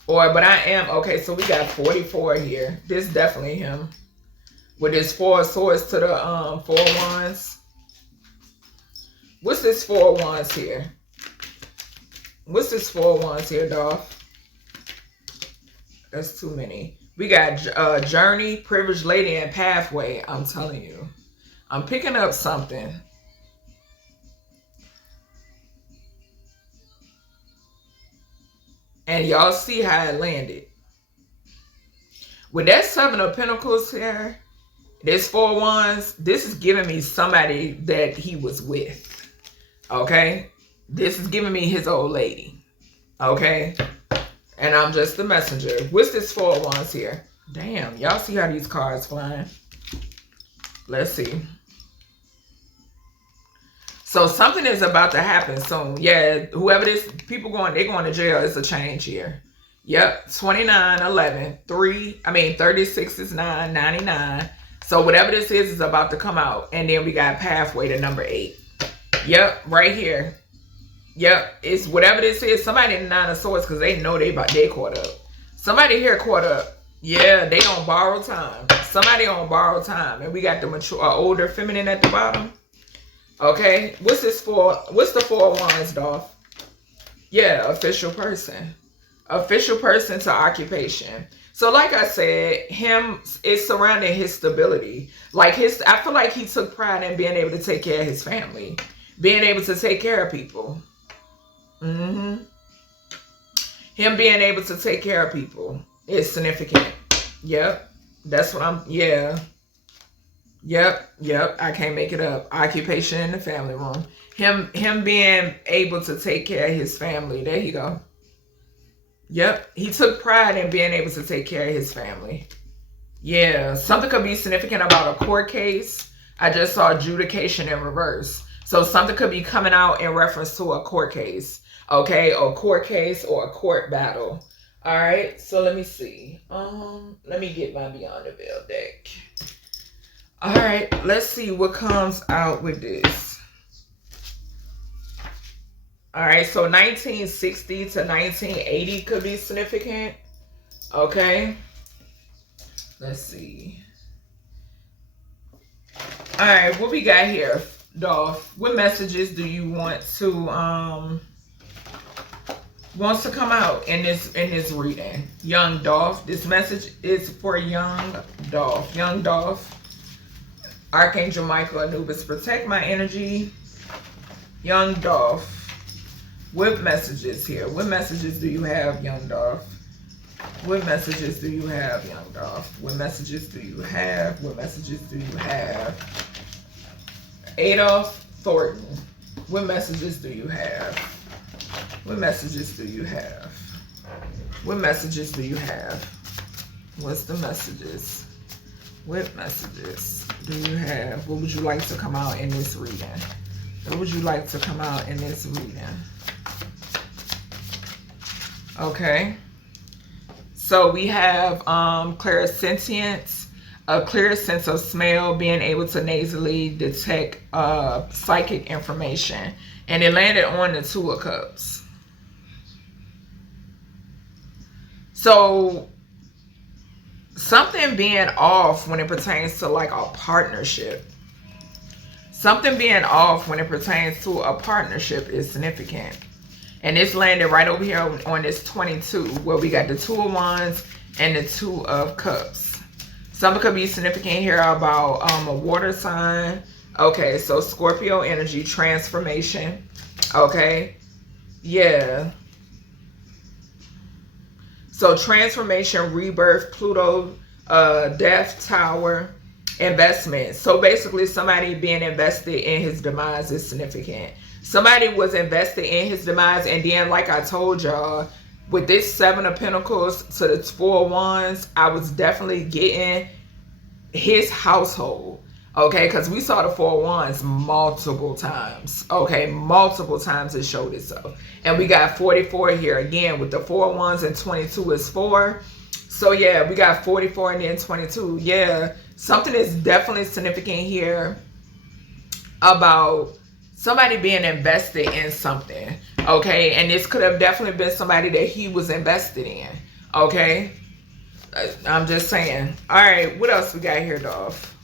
But I am, okay, so we got 44 here. This is definitely him. With this 4 of Swords to the 4 of Wands. What's this 4 of Wands here? What's this 4 of Wands here, Dolph? That's too many. We got Journey, Privileged Lady, and Pathway. I'm telling you. I'm picking up something. And y'all see how it landed. With that 7 of Pentacles here, this 4 of Wands, this is giving me somebody that he was with. Okay? This is giving me his old lady. Okay? And I'm just the messenger. What's this 4 of Wands here? Damn, y'all see how these cards flying? Let's see. So something is about to happen soon. Yeah, whoever this, people going, they're going to jail. It's a change here. Yep, 29, 11, 36 is 9, 99. So whatever this is about to come out. And then we got pathway to number 8. Yep, right here. Yep, it's whatever this is. Somebody in the 9 of Swords, because they know they caught up. Somebody here caught up. Yeah, they on borrowed time. Somebody on borrowed time. And we got the mature, older feminine at the bottom. Okay, what's this for? What's the 4 of Wands, Dolph? Yeah, official person. Official person to occupation. So like I said, him is surrounding his stability. Like I feel like he took pride in being able to take care of his family. Being able to take care of people. Him being able to take care of people is significant. Yep. That's what I'm, yeah. Yep. I can't make it up. Occupation in the family room. Him being able to take care of his family. There you go. Yep. He took pride in being able to take care of his family. Yeah. Something could be significant about a court case. I just saw adjudication in reverse. So something could be coming out in reference to a court case. Okay. A court case or a court battle. All right. So let me see. Let me get my Beyond the Veil deck. All right. Let's see what comes out with this. All right, so 1960 to 1980 could be significant. Okay. Let's see. All right, what we got here, Dolph? What messages do you want to wants to come out in this reading? Young Dolph. This message is for young Dolph. Young Dolph. Archangel Michael Anubis, protect my energy. Young Dolph. What messages here? What messages do you have, young Dolph? What messages do you have, young Dolph? What messages do you have? What messages do you have? Adolf Thornton. What messages do you have? What messages do you have? What messages do you have? What's the messages? What messages do you have? What would you like to come out in this reading? What would you like to come out in this reading? Okay, so we have clairsentience, a clear sense of smell, being able to nasally detect psychic information, and it landed on the 2 of Cups. So something being off when it pertains to like a partnership. Something being off when it pertains to a partnership is significant. And it's landed right over here on this 22, where we got the 2 of Wands and the 2 of Cups. Something could be significant here about a water sign. Okay, so Scorpio energy, transformation. Okay, yeah. So transformation, rebirth, Pluto, death, tower, investment. So basically somebody being invested in his demise is significant. Somebody was invested in his demise, and then like I told y'all, with this 7 of Pentacles to the 4 of Wands, I was definitely getting his household. Okay, because we saw the 4 of Wands multiple times. Okay, multiple times it showed itself. And we got 44 here again with the 4 of Wands, and 22 is 4. So yeah, we got 44 and then 22. Yeah, something is definitely significant here about somebody being invested in something. Okay, and this could have definitely been somebody that he was invested in. Okay, I'm just saying. All right, what else we got here, Dolph?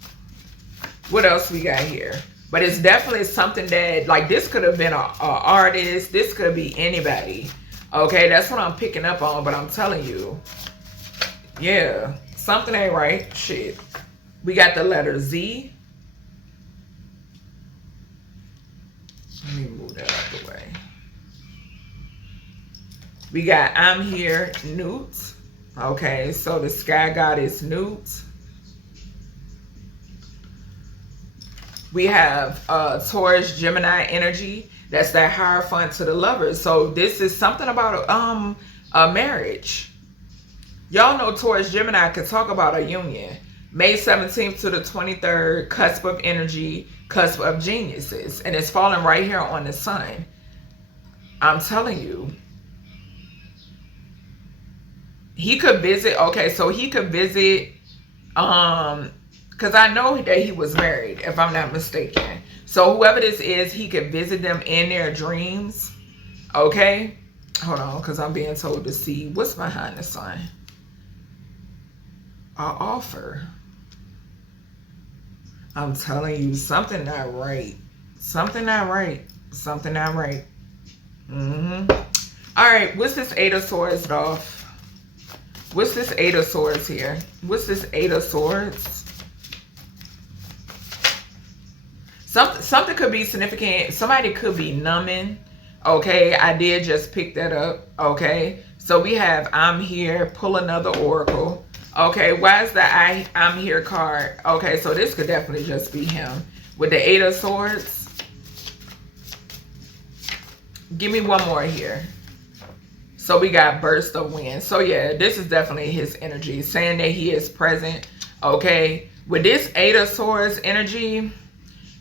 What else we got here? But it's definitely something that, like, this could have been a artist. This could be anybody. Okay, that's what I'm picking up on. But I'm telling you, yeah, something ain't right. Shit. We got the letter Z. Let me move that out the way. We got I'm here, Newt. Okay, so the sky god is Newt. We have Taurus, Gemini energy. That's that Hierophant to the lovers. So this is something about a marriage. Y'all know Taurus, Gemini could talk about a union. May 17th to the 23rd, cusp of energy, cusp of geniuses. And it's falling right here on the sun. I'm telling you. He could visit, okay, so he could visit, because I know that he was married, if I'm not mistaken. So whoever this is, he could visit them in their dreams, okay? Hold on, because I'm being told to see what's behind the sun. An offer. I'm telling you, something not right. Something not right. Something not right. All right, what's this Eight of Swords, Dolph? What's this Eight of Swords here? What's this Eight of Swords? Something could be significant. Somebody could be numbing. Okay, I did just pick that up. Okay, so we have I'm here. Pull another oracle. Okay, why is the I'm here card? Okay, so this could definitely just be him. With the Eight of Swords. Give me one more here. So we got burst of wind. So yeah, this is definitely his energy. Saying that he is present. Okay. With this Eight of Swords energy,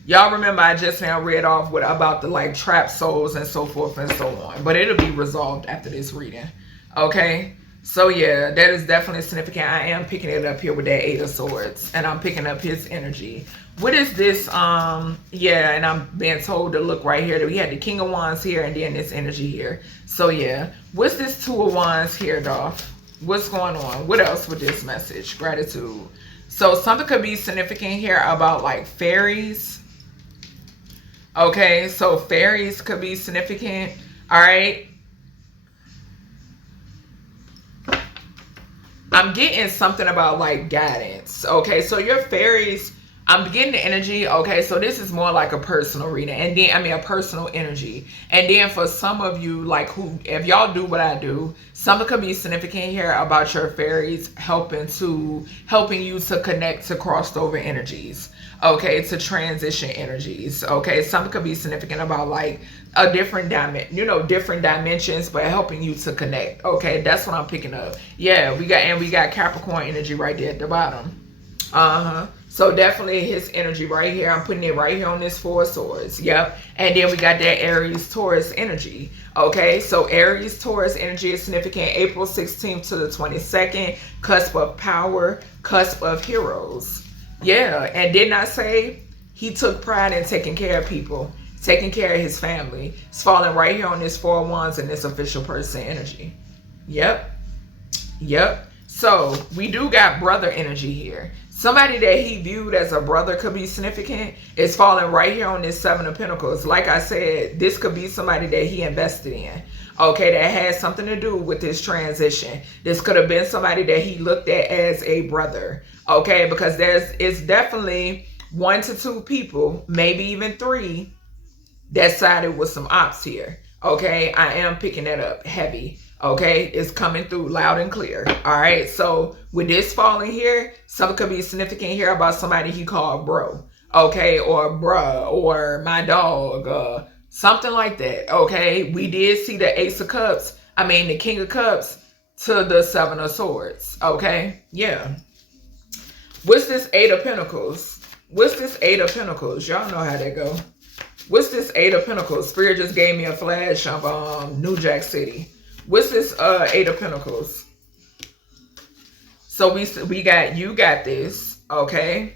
y'all remember I just now read off about the like trapped souls and so forth and so on. But it'll be resolved after this reading. Okay. So yeah, that is definitely significant. I am picking it up here with that Eight of Swords. And I'm picking up his energy. What is this? Yeah, and I'm being told to look right here that we had the King of Wands here and then this energy here. So yeah, what's this Two of Wands here, Dolph? What's going on? What else with this message? Gratitude. So something could be significant here about like fairies. Okay, so fairies could be significant. All right. I'm getting something about like guidance. Okay, so your fairies, I'm getting the energy. Okay, so this is more like a personal reading. And then, I mean, a personal energy. And then for some of you, like who, if y'all do what I do, something could be significant here about your fairies helping you to connect to crossed over energies. Okay, to transition energies. Okay, something could be significant about like a different different dimensions, but helping you to connect. Okay, that's what I'm picking up. Yeah, we got Capricorn energy right there at the bottom. So definitely his energy right here. I'm putting it right here on this Four of Swords. Yep. And then we got that Aries Taurus energy. Okay, so Aries Taurus energy is significant. April 16th to the 22nd. Cusp of power, cusp of heroes. Yeah, and didn't I say he took pride in taking care of people, taking care of his family? It's falling right here on this Four of Wands and this official person energy. Yep. Yep. So we do got brother energy here. Somebody that he viewed as a brother could be significant. It's falling right here on this Seven of Pentacles. Like I said, this could be somebody that he invested in. Okay, that has something to do with this transition. This could have been somebody that he looked at as a brother. Okay, because it's definitely 1 to 2 people, maybe even 3, that sided with some ops here. Okay, I am picking that up heavy. Okay, it's coming through loud and clear. All right, so with this falling here, something could be significant here about somebody he called bro. Okay, or bruh, or my dog, something like that. Okay, we did see the Ace of Cups, the King of Cups to the Seven of Swords. Okay, yeah. What's this Eight of Pentacles? What's this Eight of Pentacles? Y'all know how that go. What's this Eight of Pentacles? Spirit just gave me a flash of New Jack City. What's this Eight of Pentacles? So we got, you got this, okay?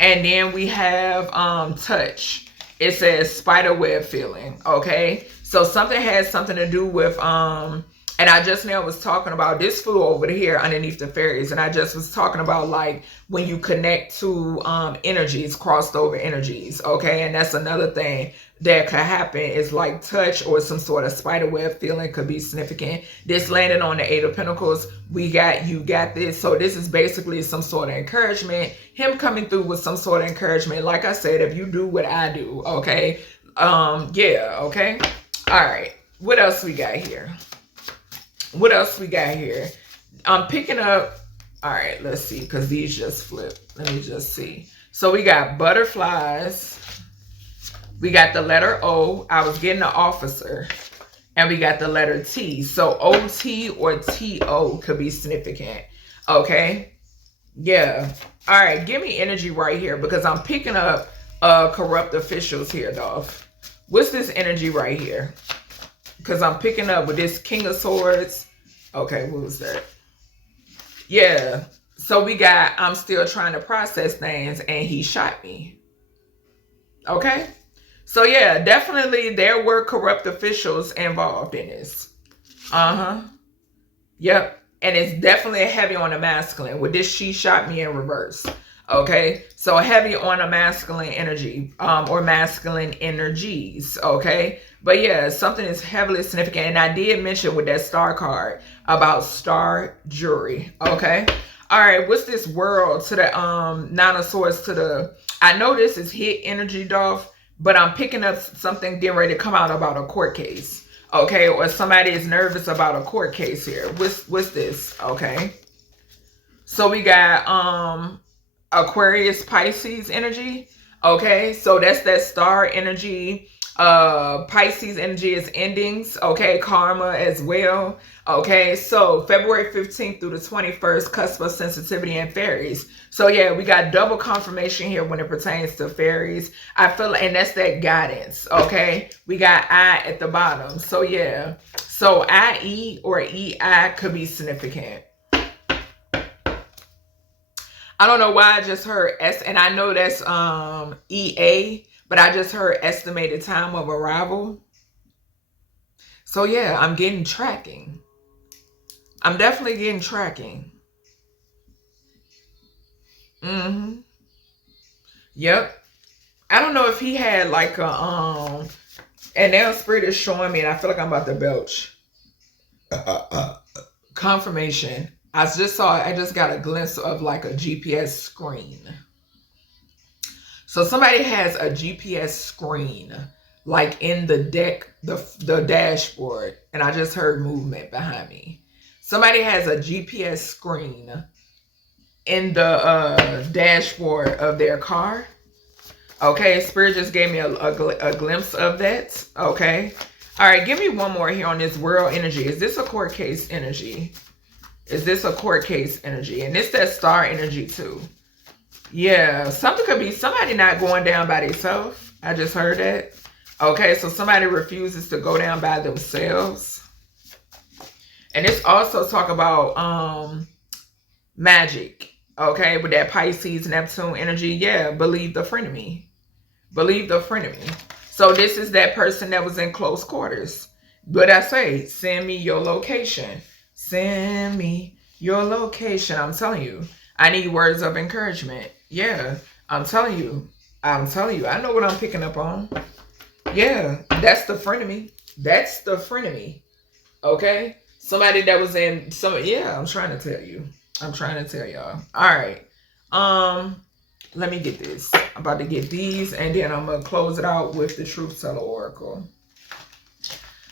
And then we have touch. It says spider web feeling, okay? So something has something to do with and I just now was talking about, this flew over here underneath the fairies, and I just was talking about like when you connect to energies, crossed over energies, okay? And that's another thing that could happen is like touch or some sort of spider web feeling could be significant. This landed on the Eight of Pentacles. You got this. So this is basically some sort of encouragement. Him coming through with some sort of encouragement. Like I said, if you do what I do, okay? Yeah, okay? All right. What else we got here? What else we got here? I'm picking up, all right, let's see, because these just flipped. Let me just see. So we got butterflies. We got the letter O. I was getting the officer. And we got the letter T. So OT or TO could be significant. Okay. Yeah. All right. Give me energy right here because I'm picking up corrupt officials here, Dolph. What's this energy right here? Because I'm picking up with this King of Swords. Okay, what was that? Yeah. So we got, I'm still trying to process things and he shot me. Okay. So yeah, definitely there were corrupt officials involved in this. Uh-huh. Yep. And it's definitely heavy on the masculine. With this, she shot me in reverse. Okay. So heavy on a masculine energy, or masculine energies. Okay. But yeah, something is heavily significant. And I did mention with that star card about star jury. Okay. All right. What's this world to the Nine of Swords to the, I know this is hit energy, Dolph, but I'm picking up something getting ready to come out about a court case. Okay, or somebody is nervous about a court case here. What's this? Okay. So we got Aquarius Pisces energy. Okay, so that's that star energy. Pisces energy is endings. Okay, karma as well. Okay, so February 15th through the 21st, cusp of sensitivity and fairies. So yeah, we got double confirmation here when it pertains to fairies. I feel like, and that's that guidance. Okay, we got I at the bottom. So yeah, so IE or EI could be significant. I don't know why I just heard S, and I know that's EA, but I just heard estimated time of arrival. So yeah, I'm getting tracking. I'm definitely getting tracking. Mm-hmm. Yep. I don't know if he had like a and now spirit is showing me, and I feel like I'm about to belch. Confirmation. I just got a glimpse of like a GPS screen. So somebody has a GPS screen like in the deck, the dashboard, and I just heard movement behind me. Somebody has a GPS screen in the dashboard of their car. Okay, Spirit just gave me a glimpse of that. Okay. All right, give me one more here on this world energy. Is this a court case energy? Is this a court case energy? And it's that star energy too. Yeah, something could be somebody not going down by themselves. I just heard that. Okay, so somebody refuses to go down by themselves. And it's also talk about magic. Okay, with that Pisces, Neptune energy. Yeah, believe the frenemy. Believe the frenemy. So this is that person that was in close quarters. But I say, send me your location. Send me your location. I'm telling you. I need words of encouragement. Yeah, I'm telling you. I'm telling you. I know what I'm picking up on. Yeah, that's the frenemy. That's the frenemy. Okay? Somebody that was in some, yeah, I'm trying to tell you. I'm trying to tell y'all. All right. Let me get this. I'm about to get these, and then I'm gonna close it out with the Truth Teller Oracle.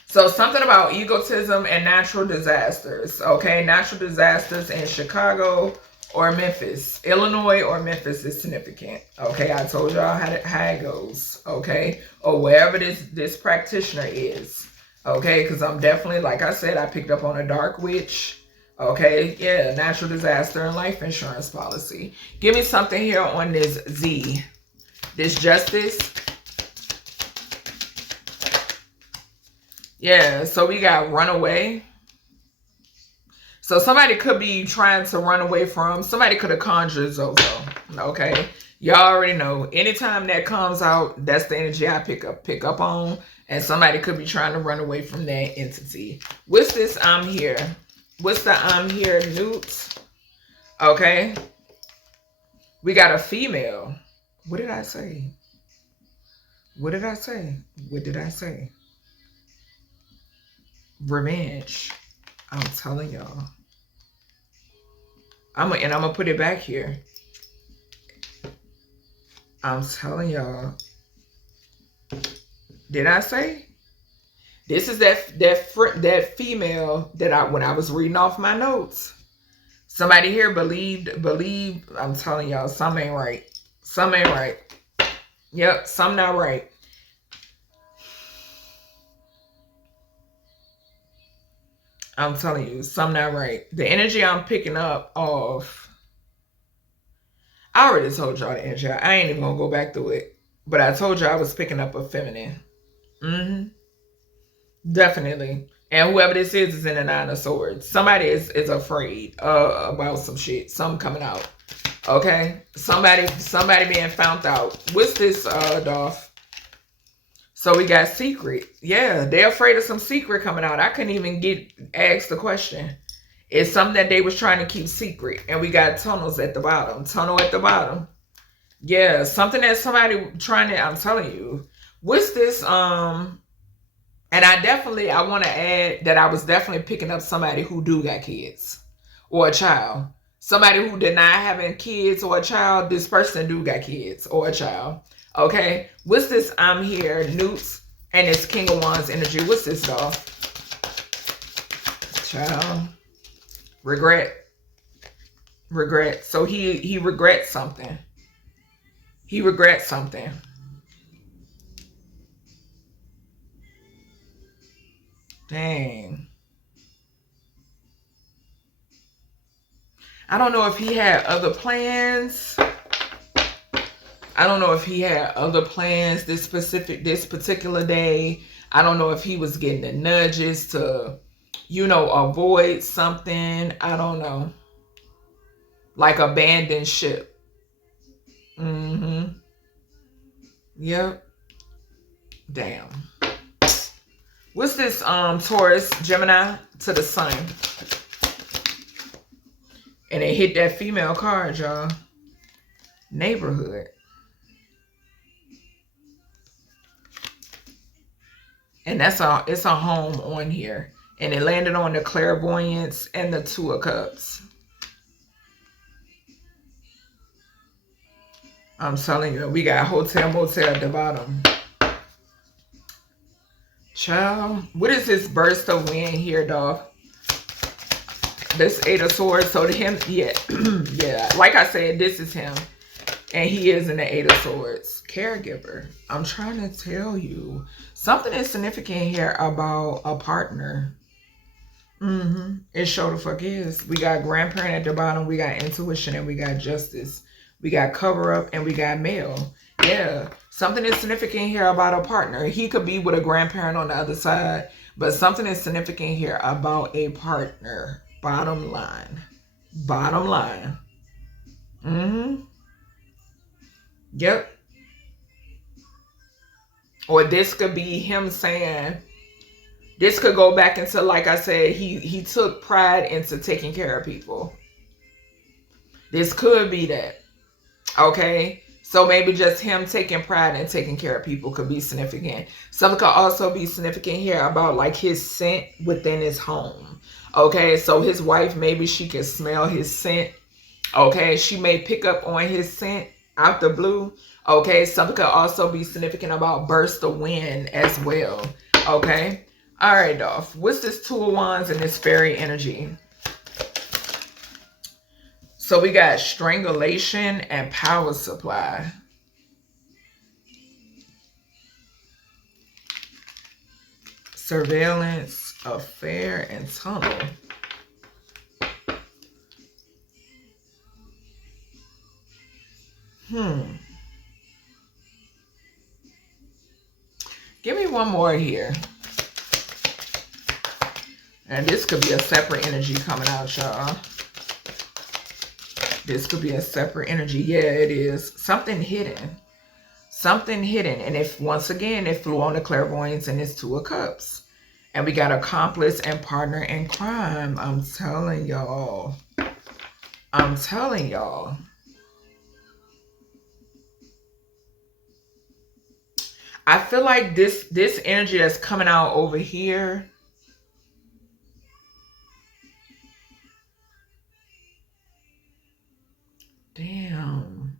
So something about egotism and natural disasters. Okay, natural disasters in Chicago or Memphis, Illinois or Memphis is significant. Okay, I told y'all how it goes. Okay, or wherever this practitioner is. Okay, because I'm definitely, like I said, I picked up on a dark witch. Okay, yeah, natural disaster and life insurance policy. Give me something here on this Z. This justice. Yeah, so we got runaway. So somebody could be trying to run away from, somebody could have conjured Zozo. Okay, y'all already know. Anytime that comes out, that's the energy I pick up on. And somebody could be trying to run away from that entity. What's this I'm here? What's the I'm here newt? Okay. We got a female. What did I say? What did I say? What did I say? Revenge. I'm telling y'all. I'm gonna put it back here. I'm telling y'all. Did I say? This is that female that when I was reading off my notes. Somebody here believed. I'm telling y'all, something ain't right. Something ain't right. Yep, something not right. I'm telling you, something not right. The energy I'm picking up of I already told y'all the energy. I ain't even gonna go back through it. But I told you I was picking up a feminine. Definitely. And whoever this is in the Nine of Swords. Somebody is afraid about some shit. Something coming out. Okay? Somebody being found out. What's this, Dolph? So we got secret. Yeah, they're afraid of some secret coming out. I couldn't even get asked the question. It's something that they was trying to keep secret. And we got tunnels at the bottom. Tunnel at the bottom. Yeah, something that somebody trying to, I'm telling you. What's this, and I want to add that I was definitely picking up somebody who do got kids. Or a child. Somebody who did not having kids or a child. This person do got kids or a child. Okay, what's this? I'm here, Newts, and it's King of Wands energy. What's this, though? Child, regret. So he regrets something. He regrets something. Dang. I don't know if he had other plans. I don't know if he had other plans this particular day. I don't know if he was getting the nudges to, avoid something. I don't know. Like abandoned ship. Yep. Damn. What's this, Taurus, Gemini to the sun? And it hit that female card, y'all. Neighborhood. And it's a home on here. And it landed on the clairvoyance and the Two of Cups. I'm telling you, we got hotel, motel at the bottom. Child, what is this burst of wind here, dog? This Eight of Swords. So to him, yeah, yeah. Like I said, this is him. And he is in the Eight of Swords. Caregiver. I'm trying to tell you. Something is significant here about a partner. It sure the fuck is. We got grandparent at the bottom. We got intuition and we got justice. We got cover up and we got male. Yeah. Something is significant here about a partner. He could be with a grandparent on the other side. But something is significant here about a partner. Bottom line. Bottom line. Yep. Or this could be him saying, this could go back into, like I said, he took pride into taking care of people. This could be that. Okay. So maybe just him taking pride in taking care of people could be significant. Something could also be significant here about like his scent within his home. Okay. So his wife, maybe she can smell his scent. Okay. She may pick up on his scent out the blue. Okay. Something could also be significant about burst of wind as well. Okay. All right, Dolph. What's this Two of Wands and this fairy energy? So we got strangulation and power supply. Surveillance, affair, and tunnel. Give me one more here. And this could be a separate energy coming out, y'all. This could be a separate energy. Yeah, it is. Something hidden. Something hidden. And if, once again, it flew on the clairvoyance and it's Two of Cups. And we got accomplice and partner in crime. I'm telling y'all. I'm telling y'all. I feel like this energy that's coming out over here. Damn.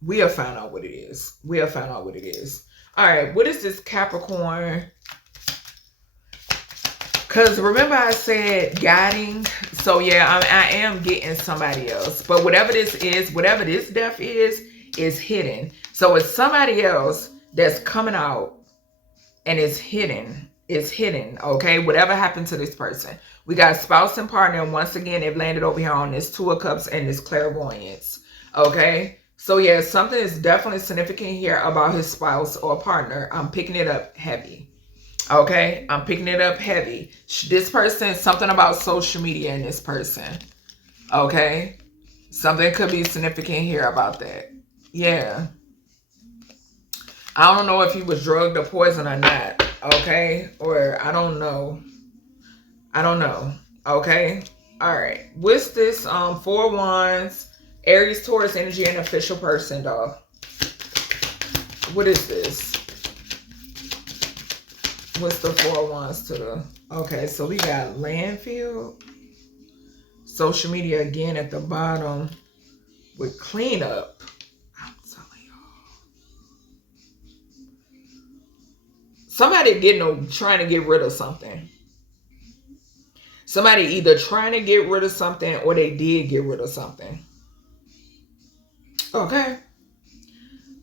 We'll find out what it is. We'll find out what it is. All right. What is this Capricorn? Because remember I said guiding. So yeah, I am getting somebody else. But whatever this is, whatever this death is hidden. So it's somebody else that's coming out and it's hidden. It's hidden. Okay. Whatever happened to this person. We got spouse and partner. And once again, they've landed over here on this Two of Cups and this clairvoyance. Okay. So yeah, something is definitely significant here about his spouse or partner. I'm picking it up heavy. Okay. I'm picking it up heavy. This person, something about social media in this person. Okay. Something could be significant here about that. Yeah. I don't know if he was drugged or poisoned or not. Okay. Or I don't know. I don't know. Okay. All right. What's this? 4 wands, Aries, Taurus energy, and official person, dog. What is this? What's the 4 wands to the? Okay, so we got landfill, social media again at the bottom with cleanup. I'm telling y'all, somebody trying to get rid of something. Somebody either trying to get rid of something or they did get rid of something. Okay.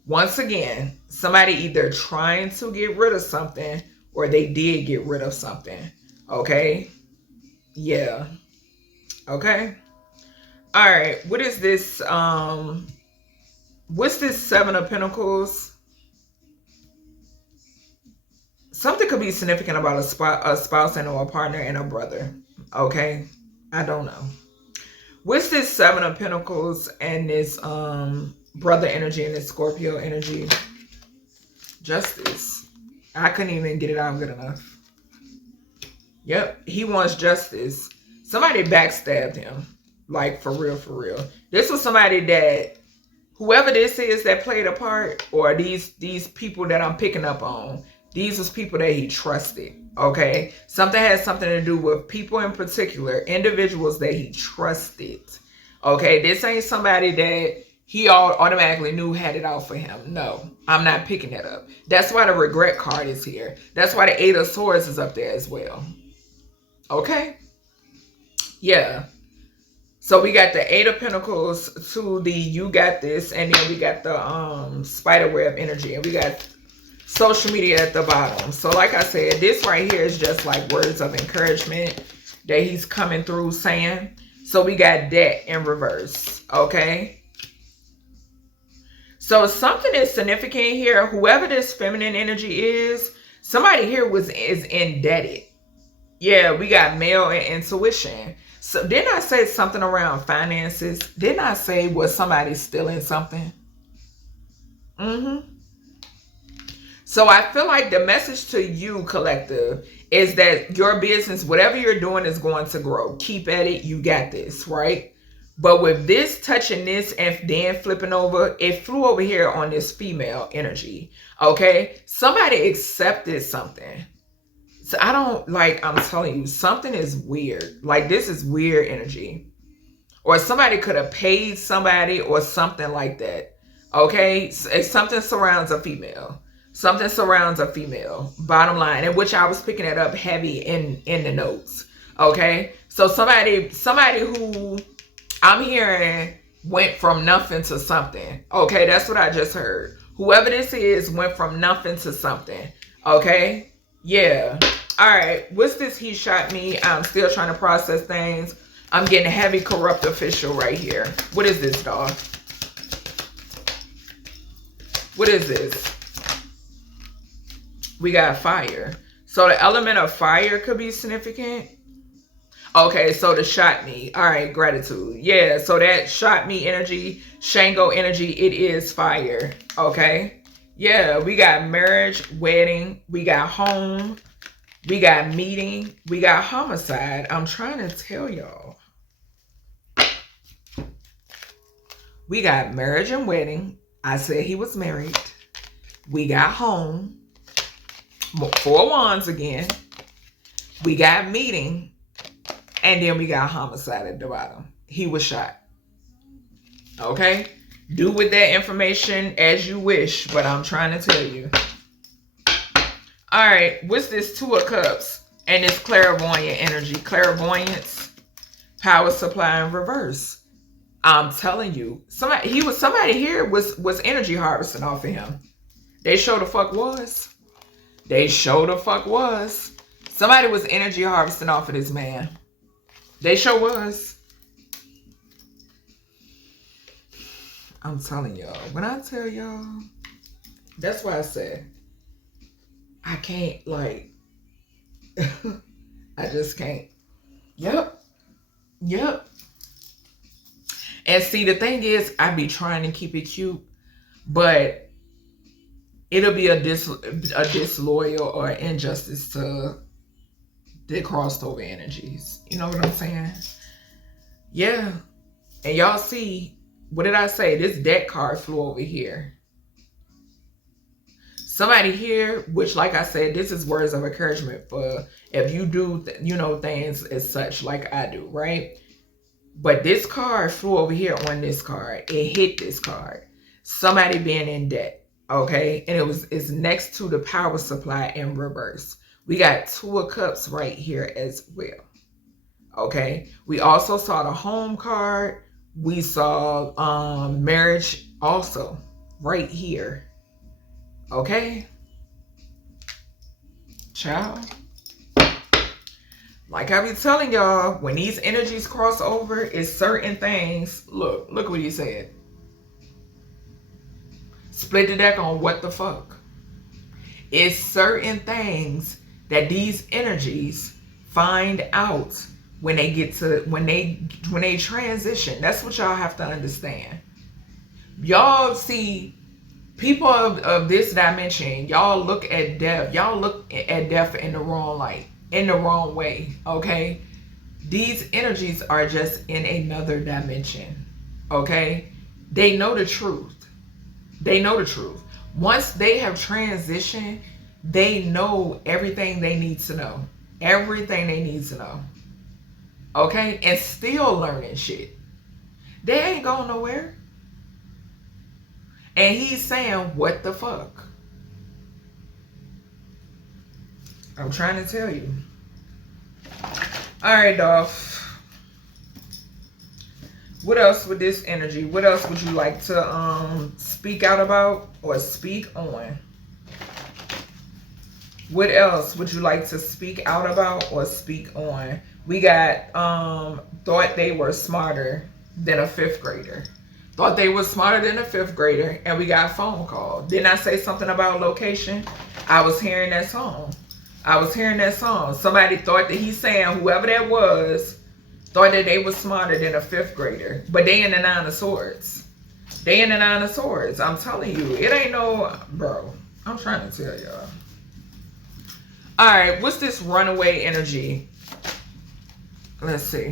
Once again, somebody either trying to get rid of something or they did get rid of something. Okay. Yeah. Okay. All right. What is this? What's this 7 of Pentacles? Something could be significant about a spouse and or a partner and a brother. Okay. I don't know. What's this 7 of Pentacles and this brother energy and this Scorpio energy? Justice. I couldn't even get it out good enough. Yep. He wants justice. Somebody backstabbed him. Like, for real, for real. This was somebody that, whoever this is that played a part, or these people that I'm picking up on, these was people that he trusted. Okay? Something has something to do with people in particular, individuals that he trusted. Okay? This ain't somebody that he automatically knew had it out for him. No, I'm not picking that up. That's why the regret card is here. That's why the 8 of Swords is up there as well. Okay? Yeah. So we got the 8 of Pentacles to the you got this, and then we got the spider web energy, and we got social media at the bottom. So like I said, this right here is just like words of encouragement that he's coming through saying. So we got that in reverse. Okay? So something is significant here. Whoever this feminine energy is, somebody here is indebted. Yeah, we got male and intuition. So didn't I say something around finances? Didn't I say was somebody stealing something? So I feel like the message to you, collective, is that your business, whatever you're doing, is going to grow. Keep at it. You got this, right? But with this touching this and then flipping over, it flew over here on this female energy. Okay? Somebody accepted something. So I don't, like, I'm telling you, something is weird. Like, this is weird energy. Or somebody could have paid somebody or something like that. Okay? Something surrounds a female. Something surrounds a female. Bottom line. In which I was picking it up heavy in the notes. Okay? So somebody who I'm hearing went from nothing to something. Okay? That's what I just heard. Whoever this is went from nothing to something. Okay? Yeah. All right. What's this? He shot me. I'm still trying to process things. I'm getting a heavy corrupt official right here. What is this, dog? What is this? We got fire. So the element of fire could be significant. Okay, so the shot me. All right, gratitude. Yeah, so that shot me energy, Shango energy, it is fire. Okay. Yeah, we got marriage, wedding, we got home, we got meeting, we got homicide. I'm trying to tell y'all. We got marriage and wedding. I said he was married. We got home. 4 wands again. We got meeting. And then we got homicide at the bottom. He was shot. Okay? Do with that information as you wish, but I'm trying to tell you. All right, what's this 2 of Cups and this clairvoyant energy? Clairvoyance, power supply in reverse. I'm telling you, somebody here was energy harvesting off of him. They sure the fuck was. They sure the fuck was. Somebody was energy harvesting off of this man. They sure was. I'm telling y'all. When I tell y'all, that's why I said I can't, like, I just can't. Yep. And see, the thing is, I be trying to keep it cute, but it'll be a disloyal or injustice to the crossed over energies. You know what I'm saying? Yeah. And y'all see, what did I say? This deck card flew over here. Somebody here, which, like I said, this is words of encouragement for if you do, things as such like I do, right? But this card flew over here on this card. It hit this card. Somebody being in debt, okay? And it's next to the power supply in reverse. We got 2 of Cups right here as well, okay? We also saw the home card. We saw marriage also right here. Okay, child. Like I be telling y'all, when these energies cross over, it's certain things. Look what he said. Split the deck on what the fuck. It's certain things that these energies find out when they get to when they transition. That's what y'all have to understand. Y'all see. People of this dimension, y'all look at death. Y'all look at death in the wrong light, in the wrong way, okay? These energies are just in another dimension, okay? They know the truth. They know the truth. Once they have transitioned, they know everything they need to know. Everything they need to know, okay? And still learning shit. They ain't going nowhere. And he's saying, what the fuck? I'm trying to tell you. All right, Dolph. What else with this energy? What else would you like to speak out about or speak on? What else would you like to speak out about or speak on? We got thought they were smarter than a 5th grader. Thought they were smarter than a 5th grader, and we got a phone call. Didn't I say something about location? I was hearing that song. Somebody thought that he's saying, whoever that was, thought that they were smarter than a 5th grader. But they in the 9 of Swords. I'm telling you, it ain't no, bro. I'm trying to tell y'all. All right, what's this runaway energy? Let's see.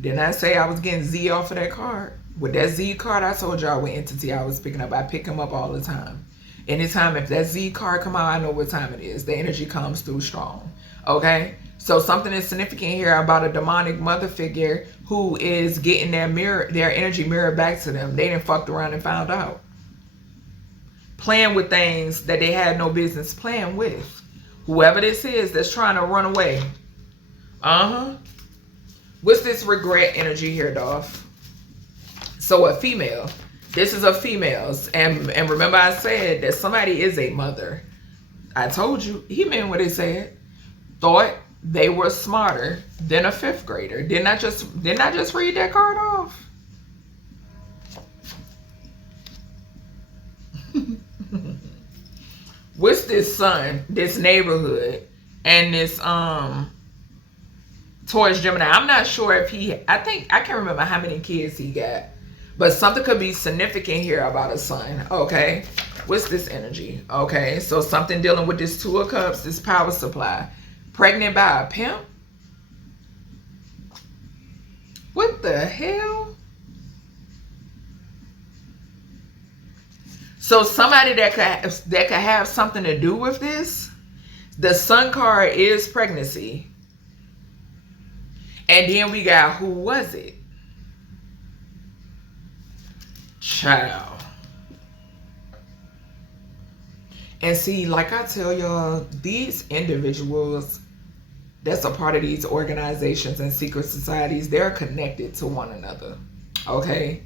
Didn't I say I was getting Z off of that card? With that Z card, I told y'all what entity I was picking up. I pick them up all the time. Anytime if that Z card come out, I know what time it is. The energy comes through strong. Okay? So something is significant here about a demonic mother figure who is getting their energy mirrored back to them. They done fucked around and found out. Playing with things that they had no business playing with. Whoever this is that's trying to run away. What's this regret energy here, Dolph? So a female. This is a female's. And remember I said that somebody is a mother. I told you. He meant what he said. Thought they were smarter than a 5th grader. Didn't I just read that card off? What's this sun, this neighborhood, and this Taurus Gemini? I'm not sure if I can't remember how many kids he got, but something could be significant here about a son. Okay, what's this energy? Okay, so something dealing with this 2 of Cups, this power supply. Pregnant by a pimp? What the hell? So somebody that could have something to do with this. The sun card is pregnancy. And then we got, who was it? Child. And see, like I tell y'all, these individuals that's a part of these organizations and secret societies, they're connected to one another. Okay?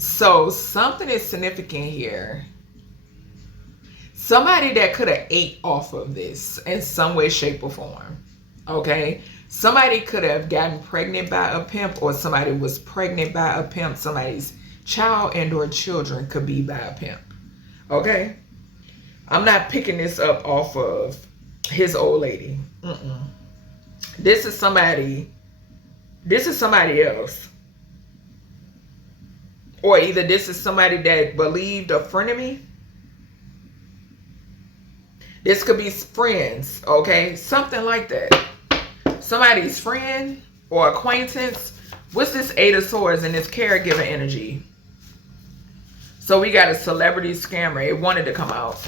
So something is significant here. Somebody that could have ate off of this in some way, shape, or form. Okay? Somebody could have gotten pregnant by a pimp, or somebody was pregnant by a pimp. Somebody's child and or children could be by a pimp. Okay? I'm not picking this up off of his old lady. This is somebody else. Or either this is somebody that believed a frenemy. This could be friends, okay? Something like that. Somebody's friend or acquaintance. What's this Eight of Swords and this caregiver energy? So we got a celebrity scammer. It wanted to come out.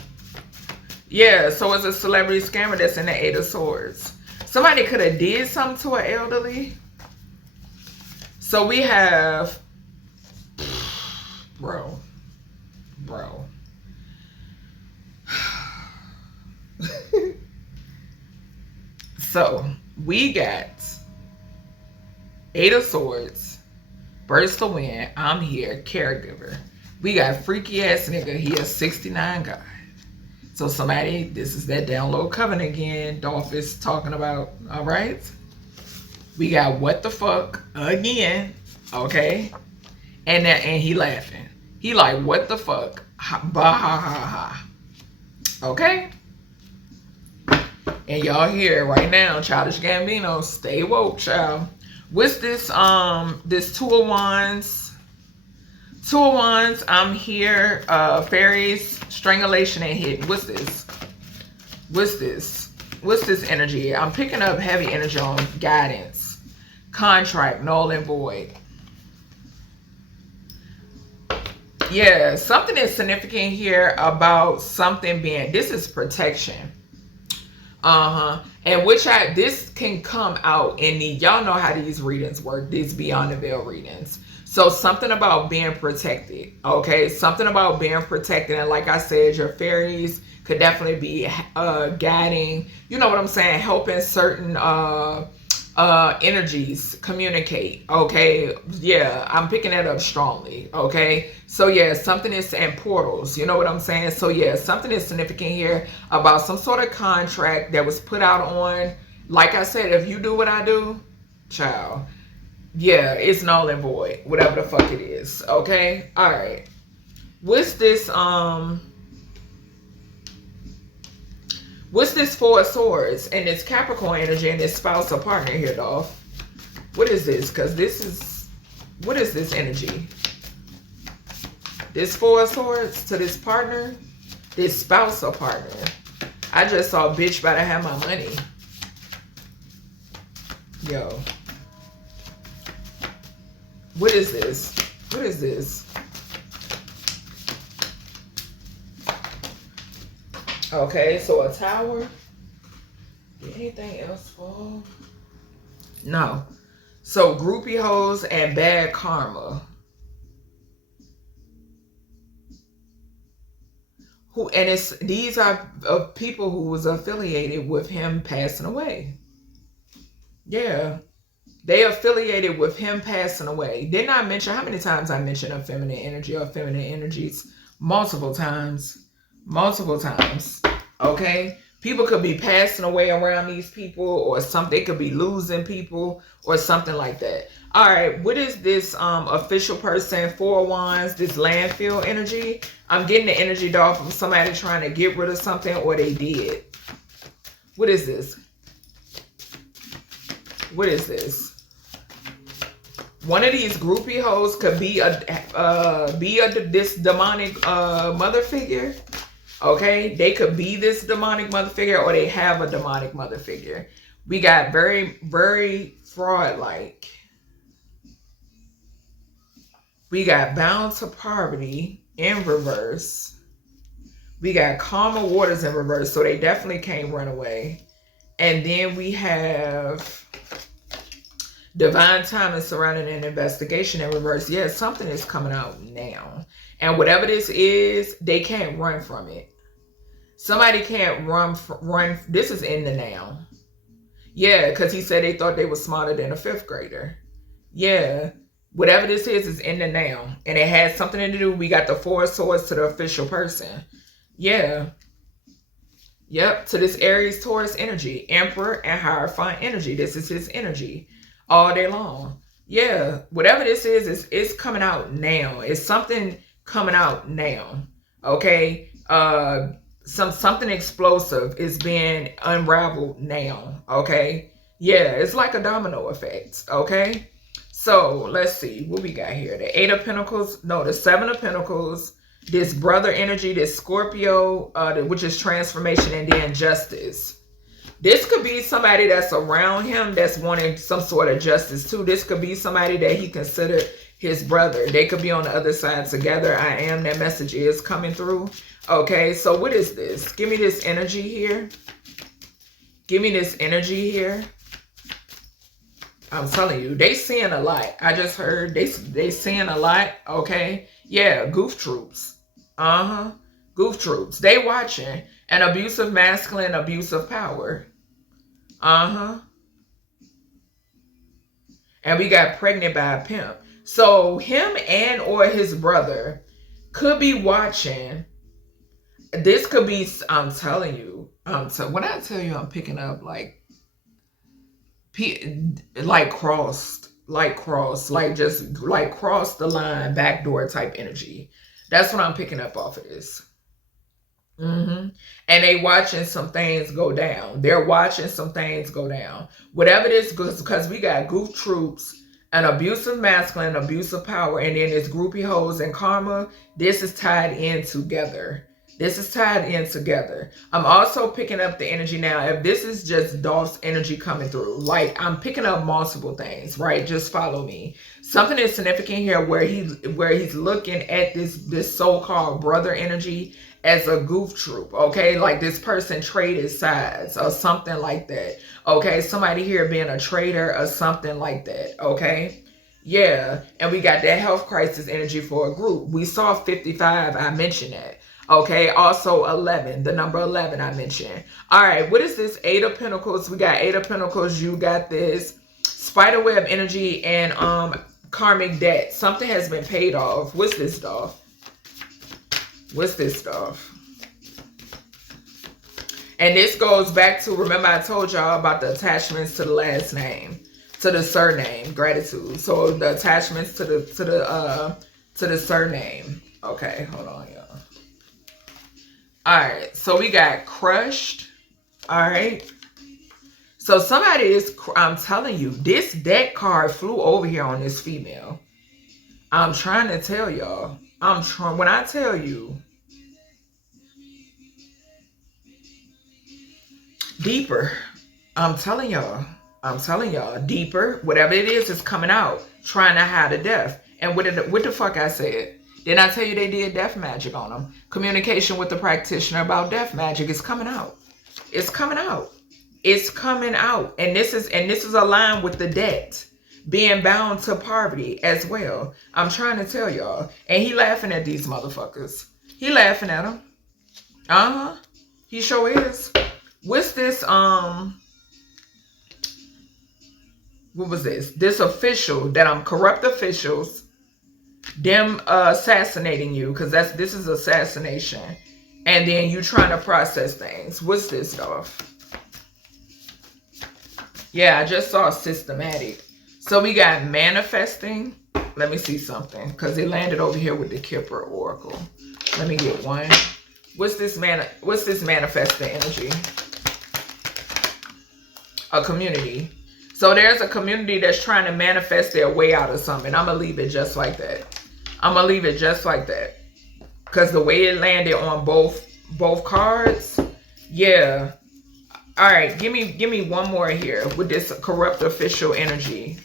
Yeah, so it's a celebrity scammer that's in the Eight of Swords. Somebody could have did something to an elderly. So we have... Bro. So we got Eight of Swords, Burst of Wind, I'm here, caregiver. We got freaky ass nigga, he a 69 guy. So somebody, this is that download covenant again, Dolph is talking about, all right? We got what the fuck again, okay? And he laughing. He like, what the fuck? Bah ha ha ha. Okay? And y'all hear right now, Childish Gambino, stay woke, child. What's this? This Two of Wands. Two of Wands, I'm here. Fairies, strangulation and hit. What's this? What's this? What's this energy? I'm picking up heavy energy on guidance. Contract, null and void. Yeah, something is significant here about something being, this is protection. And this can come out in the, y'all know how these readings work, these beyond the veil readings. So something about being protected, okay? Something about being protected. And like I said, your fairies could definitely be guiding, you know what I'm saying, helping certain energies communicate, okay? Yeah, I'm picking that up strongly, okay? So yeah, something is in portals, you know what I'm saying? So yeah, something is significant here about some sort of contract that was put out on, like I said, if you do what I do, child, yeah, it's null and void, whatever the fuck it is, okay? All right. What's this, what's this Four of Swords and this Capricorn energy and this spouse or partner here, Dolph? What is this? Because this is, what is this energy? This Four of Swords to this partner, this spouse or partner. I just saw a bitch about to have my money. Yo. What is this? What is this? Okay, so a tower. Did anything else fall? No. So groupie hoes and bad karma. These are people who was affiliated with him passing away. Yeah. They affiliated with him passing away. Didn't I mention, how many times I mentioned a feminine energy or feminine energies? Multiple times. Multiple times. Okay? People could be passing away around these people, or something. They could be losing people or something like that. All right, what is this official person, Four of Wands, this landfill energy? I'm getting the energy off from somebody trying to get rid of something, or they did. What is this? What is this? One of these groupie hoes could be this demonic mother figure. Okay, they could be this demonic mother figure, or they have a demonic mother figure. We got very, very fraud-like. We got bound to poverty in reverse. We got calmer waters in reverse, so they definitely can't run away. And then we have divine timing surrounding an investigation in reverse. Yeah, something is coming out now. And whatever this is, they can't run from it. Somebody can't run. This is in the now. Yeah, because he said they thought they were smarter than a 5th grader. Yeah. Whatever this is in the now. And it has something to do. We got the Four of Swords to the official person. Yeah. Yep, to this Aries Taurus energy, Emperor and Hierophant energy. This is his energy all day long. Yeah, whatever this is, it's coming out now. It's something coming out now. Okay, something explosive is being unraveled now. Okay, yeah, it's like a domino effect. Okay, so let's see what we got here. The Eight of Pentacles, no, the Seven of Pentacles. This brother energy, this Scorpio, which is transformation, and then justice. This could be somebody that's around him that's wanting some sort of justice too. This could be somebody that he considered his brother. They could be on the other side together. I am, that message is coming through. Okay, so what is this? Give me this energy here. Give me this energy here. I'm telling you, they seeing a lot. I just heard they seeing a lot. Okay, yeah, goof troops. Goof troops. They watching an abusive masculine, abusive power. And we got pregnant by a pimp. So him and or his brother could be watching. This could be, I'm telling you, when I tell you I'm picking up like crossed, just like cross the line, backdoor type energy. That's what I'm picking up off of this. And they watching some things go down. They're watching some things go down. Whatever this goes, because we got goof troops, an abusive masculine, abusive power, and then this groupie hoes and karma. This is tied in together. This is tied in together. I'm also picking up the energy now. If this is just Dolph's energy coming through, like I'm picking up multiple things, right? Just follow me. Something is significant here where he's looking at this so-called brother energy as a goof troop, okay? Like this person traded sides or something like that, okay? Somebody here being a traitor or something like that, okay? Yeah, and we got that health crisis energy for a group. We saw 55, I mentioned that. Okay, also 11, the number 11 I mentioned. All right, what is this? Eight of Pentacles. We got Eight of Pentacles. You got this spiderweb energy and karmic debt. Something has been paid off. What's this stuff? What's this stuff? And this goes back to, remember I told y'all about the attachments to the last name, to the surname, gratitude. So the attachments to the surname. Okay, hold on, y'all. All right, so we got crushed. All right. So somebody is, I'm telling you, this deck card flew over here on this female. I'm trying to tell y'all. When I tell you, deeper. I'm telling y'all, deeper. Whatever it is coming out, trying to hide a death. And what the fuck I said? Didn't I tell you they did death magic on them? Communication with the practitioner about death magic is coming out. It's coming out. It's coming out. And this is aligned with the debt. Being bound to poverty as well. I'm trying to tell y'all. And he laughing at these motherfuckers. He laughing at them. He sure is. What's this, what was this? This official that corrupt officials, them assassinating you, because this is assassination, and then you trying to process things. What's this stuff? Yeah, I just saw systematic. So we got manifesting. Let me see something, because it landed over here with the Kipper Oracle. Let me get one. What's this manifesting energy? A community. So there's a community that's trying to manifest their way out of something. I'm going to leave it just like that. I'm going to leave it just like that. Because the way it landed on both cards. Yeah. All right. Give me one more here with this corrupt official energy.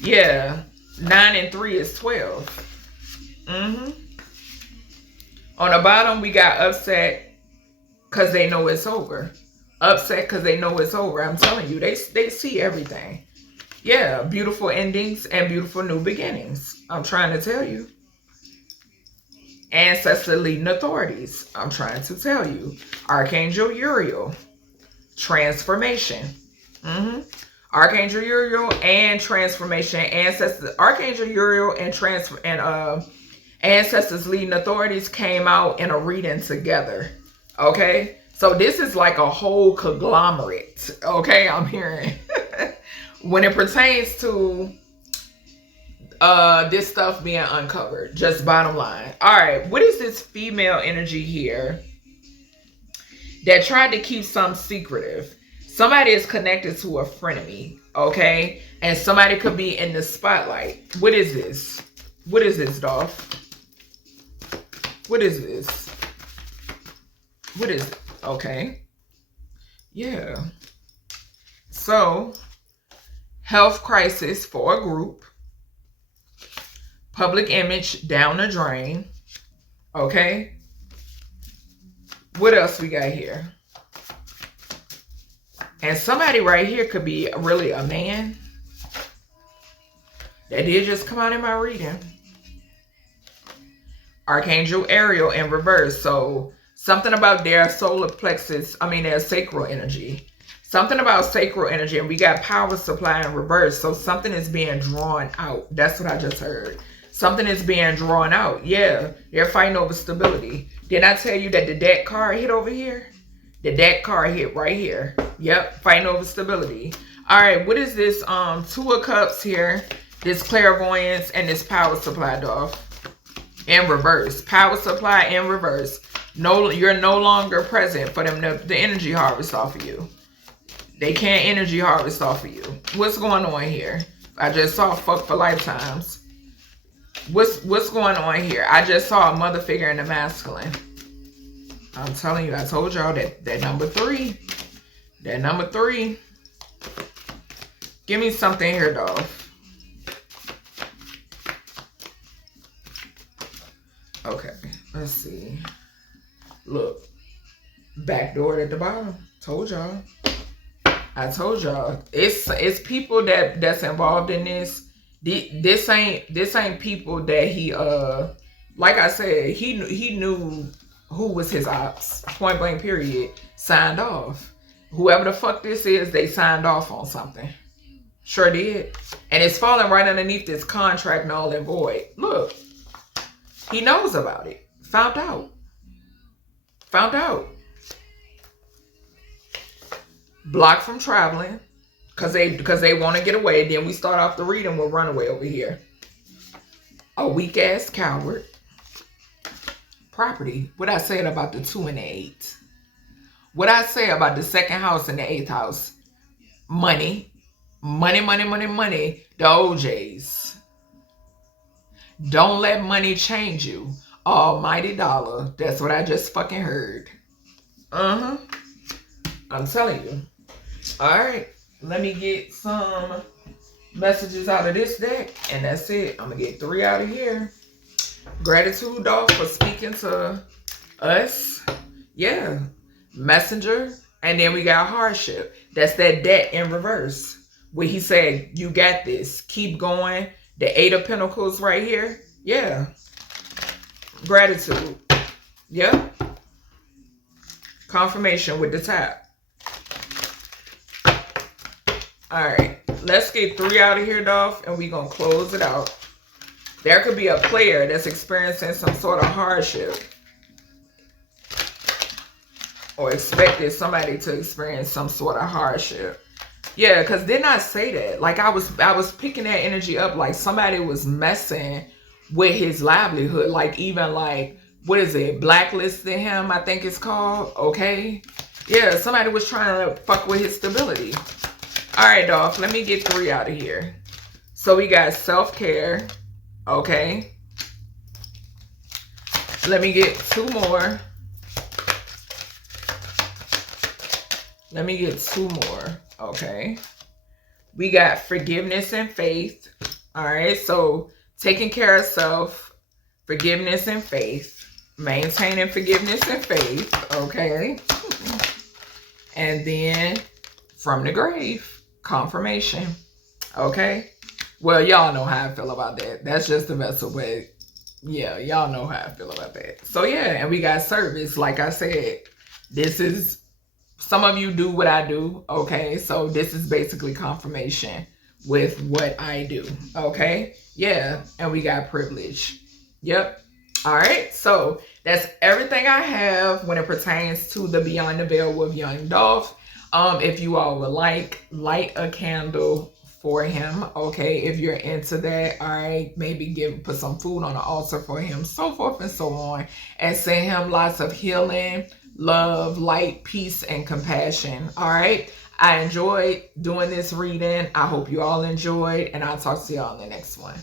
Yeah. 9 and 3 is 12. On the bottom, we got upset because they know it's over. Upset because they know it's over. I'm telling you, they see everything. Yeah, beautiful endings and beautiful new beginnings. I'm trying to tell you. Ancestor leading authorities. I'm trying to tell you. Archangel Uriel. Transformation. Archangel Uriel and transformation. Archangel Uriel and ancestors leading authorities came out in a reading together. Okay? So this is like a whole conglomerate, okay, I'm hearing. When it pertains to this stuff being uncovered, just bottom line. All right, what is this female energy here that tried to keep some secretive? Somebody is connected to a frenemy, okay? And somebody could be in the spotlight. What is this? What is this, Dolph? What is this? What is it? Okay. Yeah. So, health crisis for a group. Public image down the drain. Okay. What else we got here? And somebody right here could be really a man. That did just come out in my reading. Archangel Ariel in reverse. So something about their solar plexus, their sacral energy. Something about sacral energy. And we got power supply in reverse. So something is being drawn out. That's what I just heard. Something is being drawn out. Yeah, they're fighting over stability. Didn't I tell you that the deck card hit over here? The deck card hit right here. Yep, fighting over stability. All right, what is this 2 of Cups here? This clairvoyance and this power supply, Dolph. In reverse. Power supply in reverse. No, you're no longer present for them to energy harvest off of you. They can't energy harvest off of you. What's going on here? I just saw fuck for lifetimes. What's going on here? I just saw a mother figure in the masculine. I'm telling you, I told y'all that number 3. That number 3. Give me something here, Dolph. Okay, let's see. Look, back door at the bottom. Told y'all. I told y'all. It's people that's involved in this. This ain't people that he like I said, he knew who was his ops. Point blank period. Signed off. Whoever the fuck this is, they signed off on something. Sure did. And it's falling right underneath this contract null and void. Look. He knows about it. Found out. Found out. Blocked from traveling. Because they want to get away. Then we start off the reading with runaway over here. A weak ass coward. Property. What I said about the 2 and the 8. What I say about the 2nd house and the 8th house. Money. Money, money, money, money. The OJs. Don't let money change you. Almighty dollar. That's what I just fucking heard. I'm telling you. Alright. Let me get some messages out of this deck. And that's it. I'm going to get 3 out of here. Gratitude, Dolph, for speaking to us. Yeah. Messenger. And then we got hardship. That's that debt in reverse. Where he said, you got this. Keep going. The 8 of Pentacles right here. Yeah. Gratitude. Yep. Confirmation with the tap. Alright. Let's get 3 out of here, Dolph. And we're going to close it out. There could be a player that's experiencing some sort of hardship. Or expected somebody to experience some sort of hardship. Yeah, because didn't I say that? Like I was picking that energy up like somebody was messing with his livelihood. Like even like, what is it? Blacklisting him, I think it's called. Okay. Yeah, somebody was trying to fuck with his stability. All right, Dolph, let me get 3 out of here. So we got self-care. Okay. Let me get 2 more. Let me get 2 more. Okay. We got forgiveness and faith. All right. So taking care of self, forgiveness and faith, maintaining forgiveness and faith. Okay. And then from the grave, confirmation. Okay. Well, y'all know how I feel about that. That's just the vessel, but yeah, y'all know how I feel about that. So yeah, and we got service. Like I said, this is, some of you do what I do. Okay. So this is basically confirmation with what I do. Okay. Yeah. And we got privilege. Yep. All right. So That's everything I have when it pertains to the Beyond the Veil with young Dolph. If you all would like, light a candle for him, okay? If you're into that, all right, maybe put some food on the altar for him, so forth and so on, and send him lots of healing, love, light, peace, and compassion. All right, I enjoyed doing this reading. I hope you all enjoyed, and I'll talk to y'all in the next one.